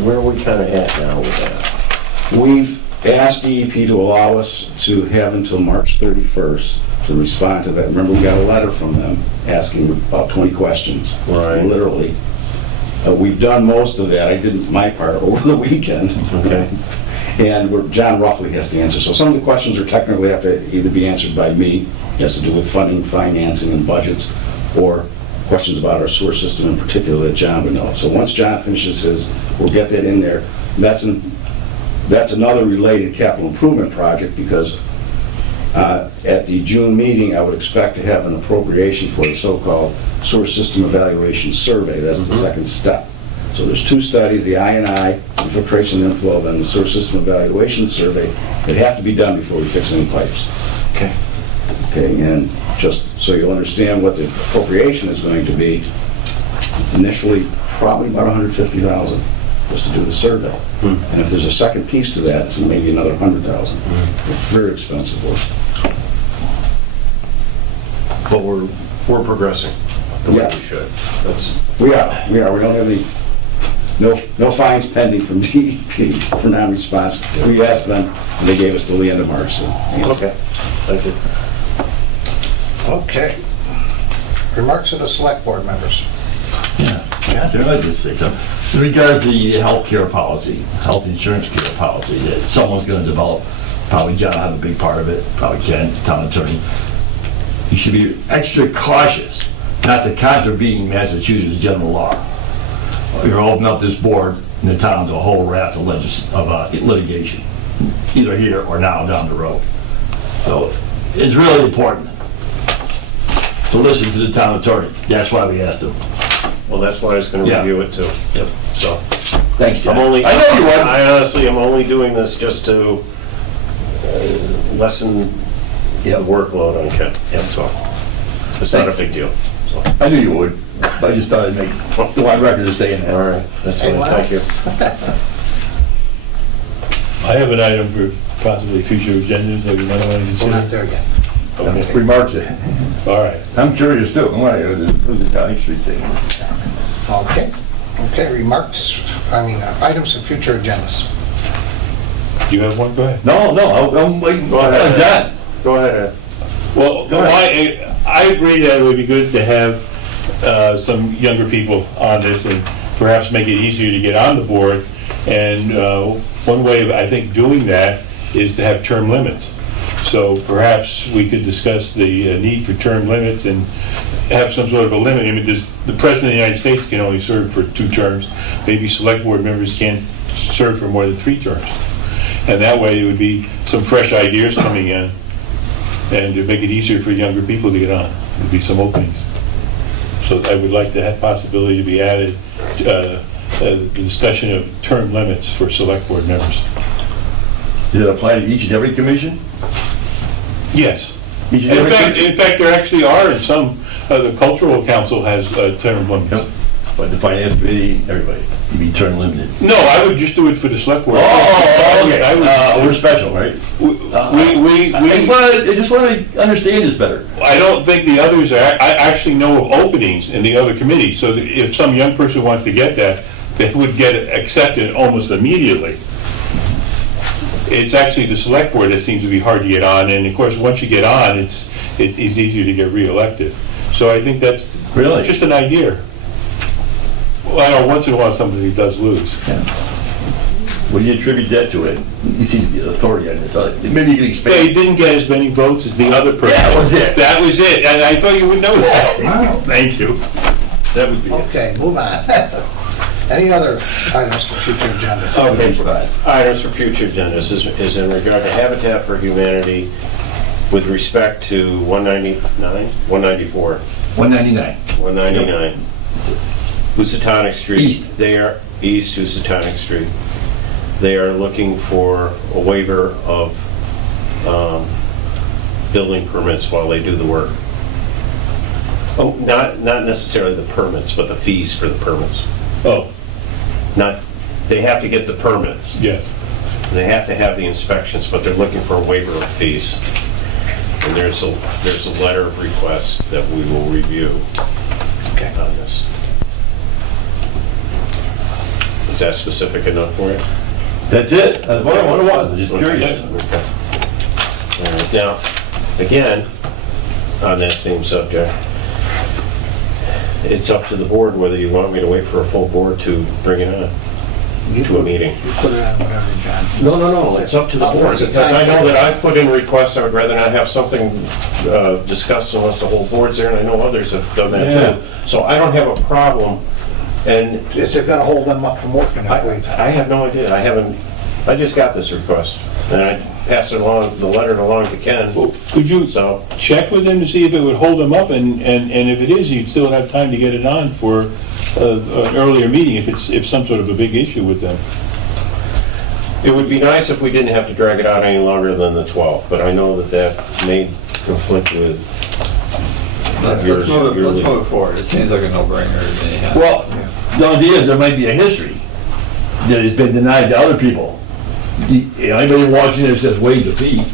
Where are we kind of at now with that? We've asked DEP to allow us to have until March 31st to respond to that. Remember, we got a letter from them asking about 20 questions. Right. Literally. We've done most of that. I did my part over the weekend. Okay. And John roughly has to answer. So some of the questions are technically have to either be answered by me, it has to do with funding, financing, and budgets, or questions about our sewer system in particular that John would know. So once John finishes his, we'll get that in there. That's another related capital improvement project, because at the June meeting, I would expect to have an appropriation for the so-called sewer system evaluation survey. That's the second step. So there's two studies, the I&I, infiltration and inflow, then the sewer system evaluation survey, that have to be done before we fix any pipes. Okay. Okay, and just so you'll understand what the appropriation is going to be, initially, probably about $150,000 just to do the survey. And if there's a second piece to that, it's maybe another $100,000. It's very expensive work. But we're progressing the way we Yes. should. That's, We are. We don't have any, no fines pending from DEP for non-response. We asked them, and they gave us till the end of March to answer. okay. Thank you. Okay. Remarks of the select board members. Can I just say something? In regards to the health care policy, health insurance care policy that someone's going to develop, probably John will have a big part of it, probably Ken, town attorney. You should be extra cautious not to contravene Massachusetts general law. You're opening up this board in the town to a whole raft of litigation, either here or now down the road. So it's really important to listen to the town attorney. That's why we asked him. Well, that's why I was going to Yeah. review it too. Yep. So, Thanks, John. I'm only, I know you would. I honestly am only doing this just to lessen the workload on Ken. That's all. It's not a big deal. So, I knew you would. I just thought I'd make the one record of saying that. all right, that's Hey, fine, wow. thank you. I have an item for possibly future agendas that we might want to We're not consider. there yet. Okay. Remarks it. All right. I'm curious too. Why, who's the Downing Street thing? Okay. Okay, remarks, items of future agendas. Do you have one? Go ahead. No, I'm waiting. Go ahead. John. Go ahead, Ed. Well, Go ahead. I agree that it would be good to have some younger people on this and perhaps make it easier to get on the board. And one way of, I think, doing that is to have term limits. So perhaps we could discuss the need for term limits and have some sort of a limit. I mean, the President of the United States can only serve for 2 terms. Maybe select board members can't serve for more than 3 terms. And that way, it would be some fresh ideas coming in, and to make it easier for younger people to get on. There'd be some openings. So I would like to have possibility to be added, the discussion of term limits for select board members. Did it apply to each and every commission? Yes. Each and every In fact, there actually are in some, the cultural council has term limits. Yep. But the finance committee, everybody, you be term limited. No, I would just do it for the select board. Okay. I would- We're special, right? I I just want to understand this better. don't think the others are, I actually know of openings in the other committees, so that if some young person wants to get that, they would get accepted almost immediately. It's actually the select board that seems to be hard to get on, and of course, once you get on, it's easier to get reelected. So I think that's Really? just an idea. Well, I know once in a while somebody does lose. What do you attribute that to it? You seem to be the authority on this. Maybe you can They expand. didn't get as many votes as the other person. That was it. That was it, and I thought you would know that. Wow. Thank you. That would be it. Okay, move on. Any other items for future agendas? Okay, fine. Items for future agendas is in regard to Habitat for Humanity with respect to 199, 194, 199. 199. Housatonic Street. East. They are East Housatonic Street. They are looking for a waiver of building permits while they do the work. Oh, not necessarily the permits, but the fees for the permits. Oh, They have to get the permits. yes. They have to have the inspections, but they're looking for a waiver of fees. And there's a letter of request that we will review on this. Is that specific enough for you? That's it. That's what I was, just curious. Okay. All right. Now, again, on that same subject, it's up to the board whether you want me to wait for a full board to bring it on to a meeting. You put it on whatever, John. No, it's up to the board, because I know that I've put in requests, I would rather not have something discussed unless the whole board's there, and I know others have done that too. So I don't have a problem, and Is it gonna hold them up from working that way? I have no idea, I just got this request, and I passed it along, the letter along to Ken, Well, could you so. check with them to see if it would hold them up, and if it is, you'd still have time to get it on for an earlier meeting if some sort of a big issue with them. It would be nice if we didn't have to drag it out any longer than the 12th, but I know that may conflict with Let's move it forward. It seems like a no-brainer anyhow. Well, the idea is there might be a history that has been denied to other people. Anybody watching it says waive the fee,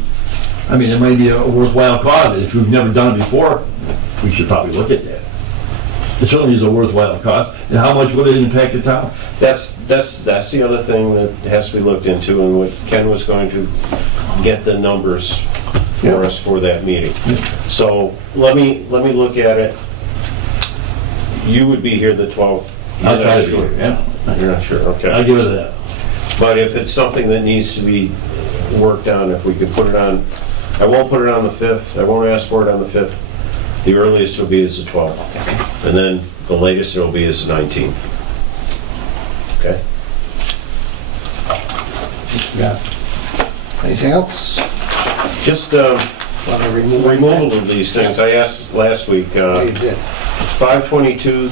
I mean, it might be a worthwhile cause. If we've never done it before, we should probably look at that. It certainly is a worthwhile cost. And how much would it impact the town? That's the other thing that has to be looked into, and what Ken was going to get the numbers for us for that meeting. So let me look at it. You would be here the 12th. I'll try to be here, yeah. You're not sure, okay. I'll give it to that. But if it's something that needs to be worked on, if we could put it on, I won't put it on the 5th, I won't ask for it on the 5th. The earliest it'll be is the 12th. And then the latest it'll be is the 19th. Okay? Yeah. Anything else? Just Wanna remove removal of these things. I asked last week, Oh, you did. 522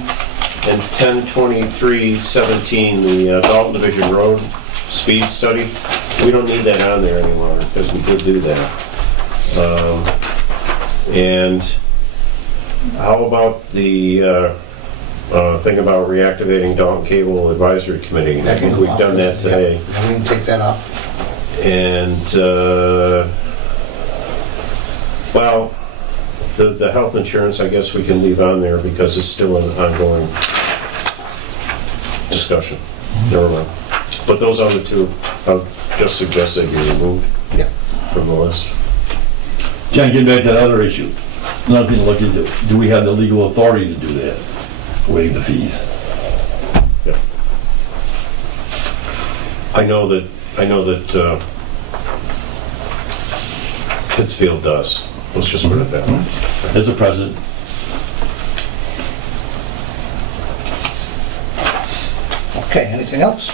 and 1023-17, the Dalton Division Road speed study. We don't need that on there anymore because we did do that. And how about the thing about reactivating Dalton Cable Advisory Committee? I think we've done that today. Yeah, we can take that off. And, well, the health insurance, I guess we can leave on there because it's still an ongoing discussion. Never mind. But those other two, I'll just suggest they be removed from the list. John, getting back to that other issue, another thing to look into, do we have the legal authority to do that? Waive the fees? Yeah. I know that Pittsfield does. Let's just put it that way. As a president. Okay, anything else?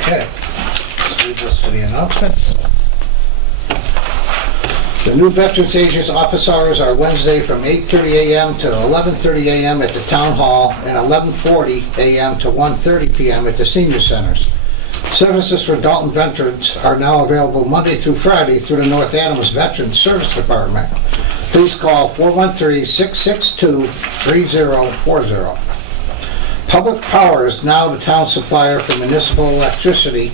Okay. Let's leave this to the announcements. The new Veterans Agents office hours are Wednesday from 8:30 a.m. to 11:30 a.m. at the Town Hall and 11:40 a.m. to 1:30 p.m. at the Senior Centers. Services for Dalton veterans are now available Monday through Friday through the North Adams Veterans Service Department. Please call 413-662-3040. Public Power is now the town supplier for municipal electricity.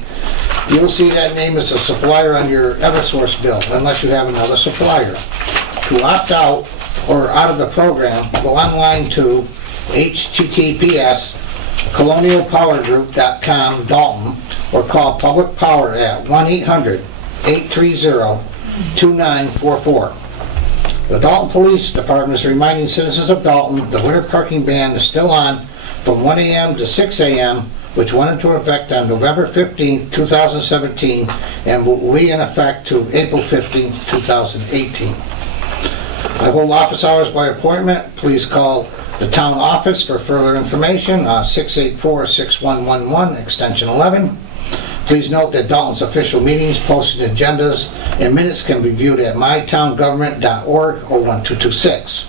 You'll see that name as a supplier on your Eversource bill, unless you have another supplier. To opt out or out of the program, go online to https://colonialpowergroup.com Dalton or call Public Power at 1-800-830-2944. The Dalton Police Department is reminding citizens of Dalton the winter parking ban is still on from 1 a.m. to 6 a.m., which went into effect on November 15, 2017, and will be in effect to April 15, 2018. I hold office hours by appointment. Please call the town office for further information, 684-6111, extension 11. Please note that Dalton's official meetings, posted agendas, and minutes can be viewed at mytowngovernment.org or 1226.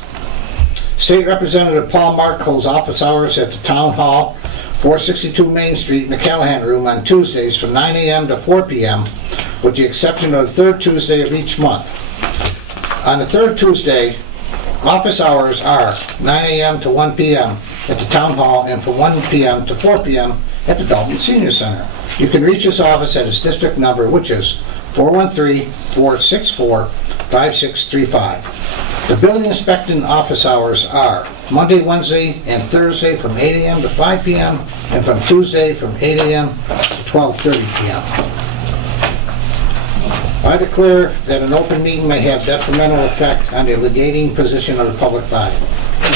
State Representative Paul Mark holds office hours at the Town Hall, 462 Main Street in the Callahan Room on Tuesdays from 9 a.m. to 4 p.m., with the exception of the third Tuesday of each month. On the third Tuesday, office hours are 9 a.m. to 1 p.m. at the Town Hall and from 1 p.m. to 4 p.m. at the Dalton Senior Center. You can reach his office at his district number, which is 413-464-5635. The building inspecting office hours are Monday, Wednesday, and Thursday from 8 a.m. to 5 p.m. and from Tuesday from 8 a.m. to 12:30 p.m. I declare that an open meeting may have detrimental effect on the litigating position of the public body.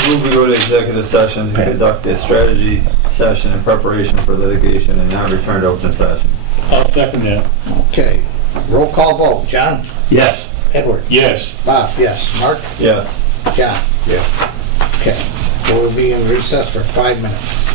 Move we go to executive session to conduct a strategy session in preparation for litigation and not return to open session. I'll second that. Okay, roll call vote. John? Yes. Edward? Yes. Bob? Yes. Mark? Yes. John? Yeah. Okay, so we'll be in recess for 5 minutes.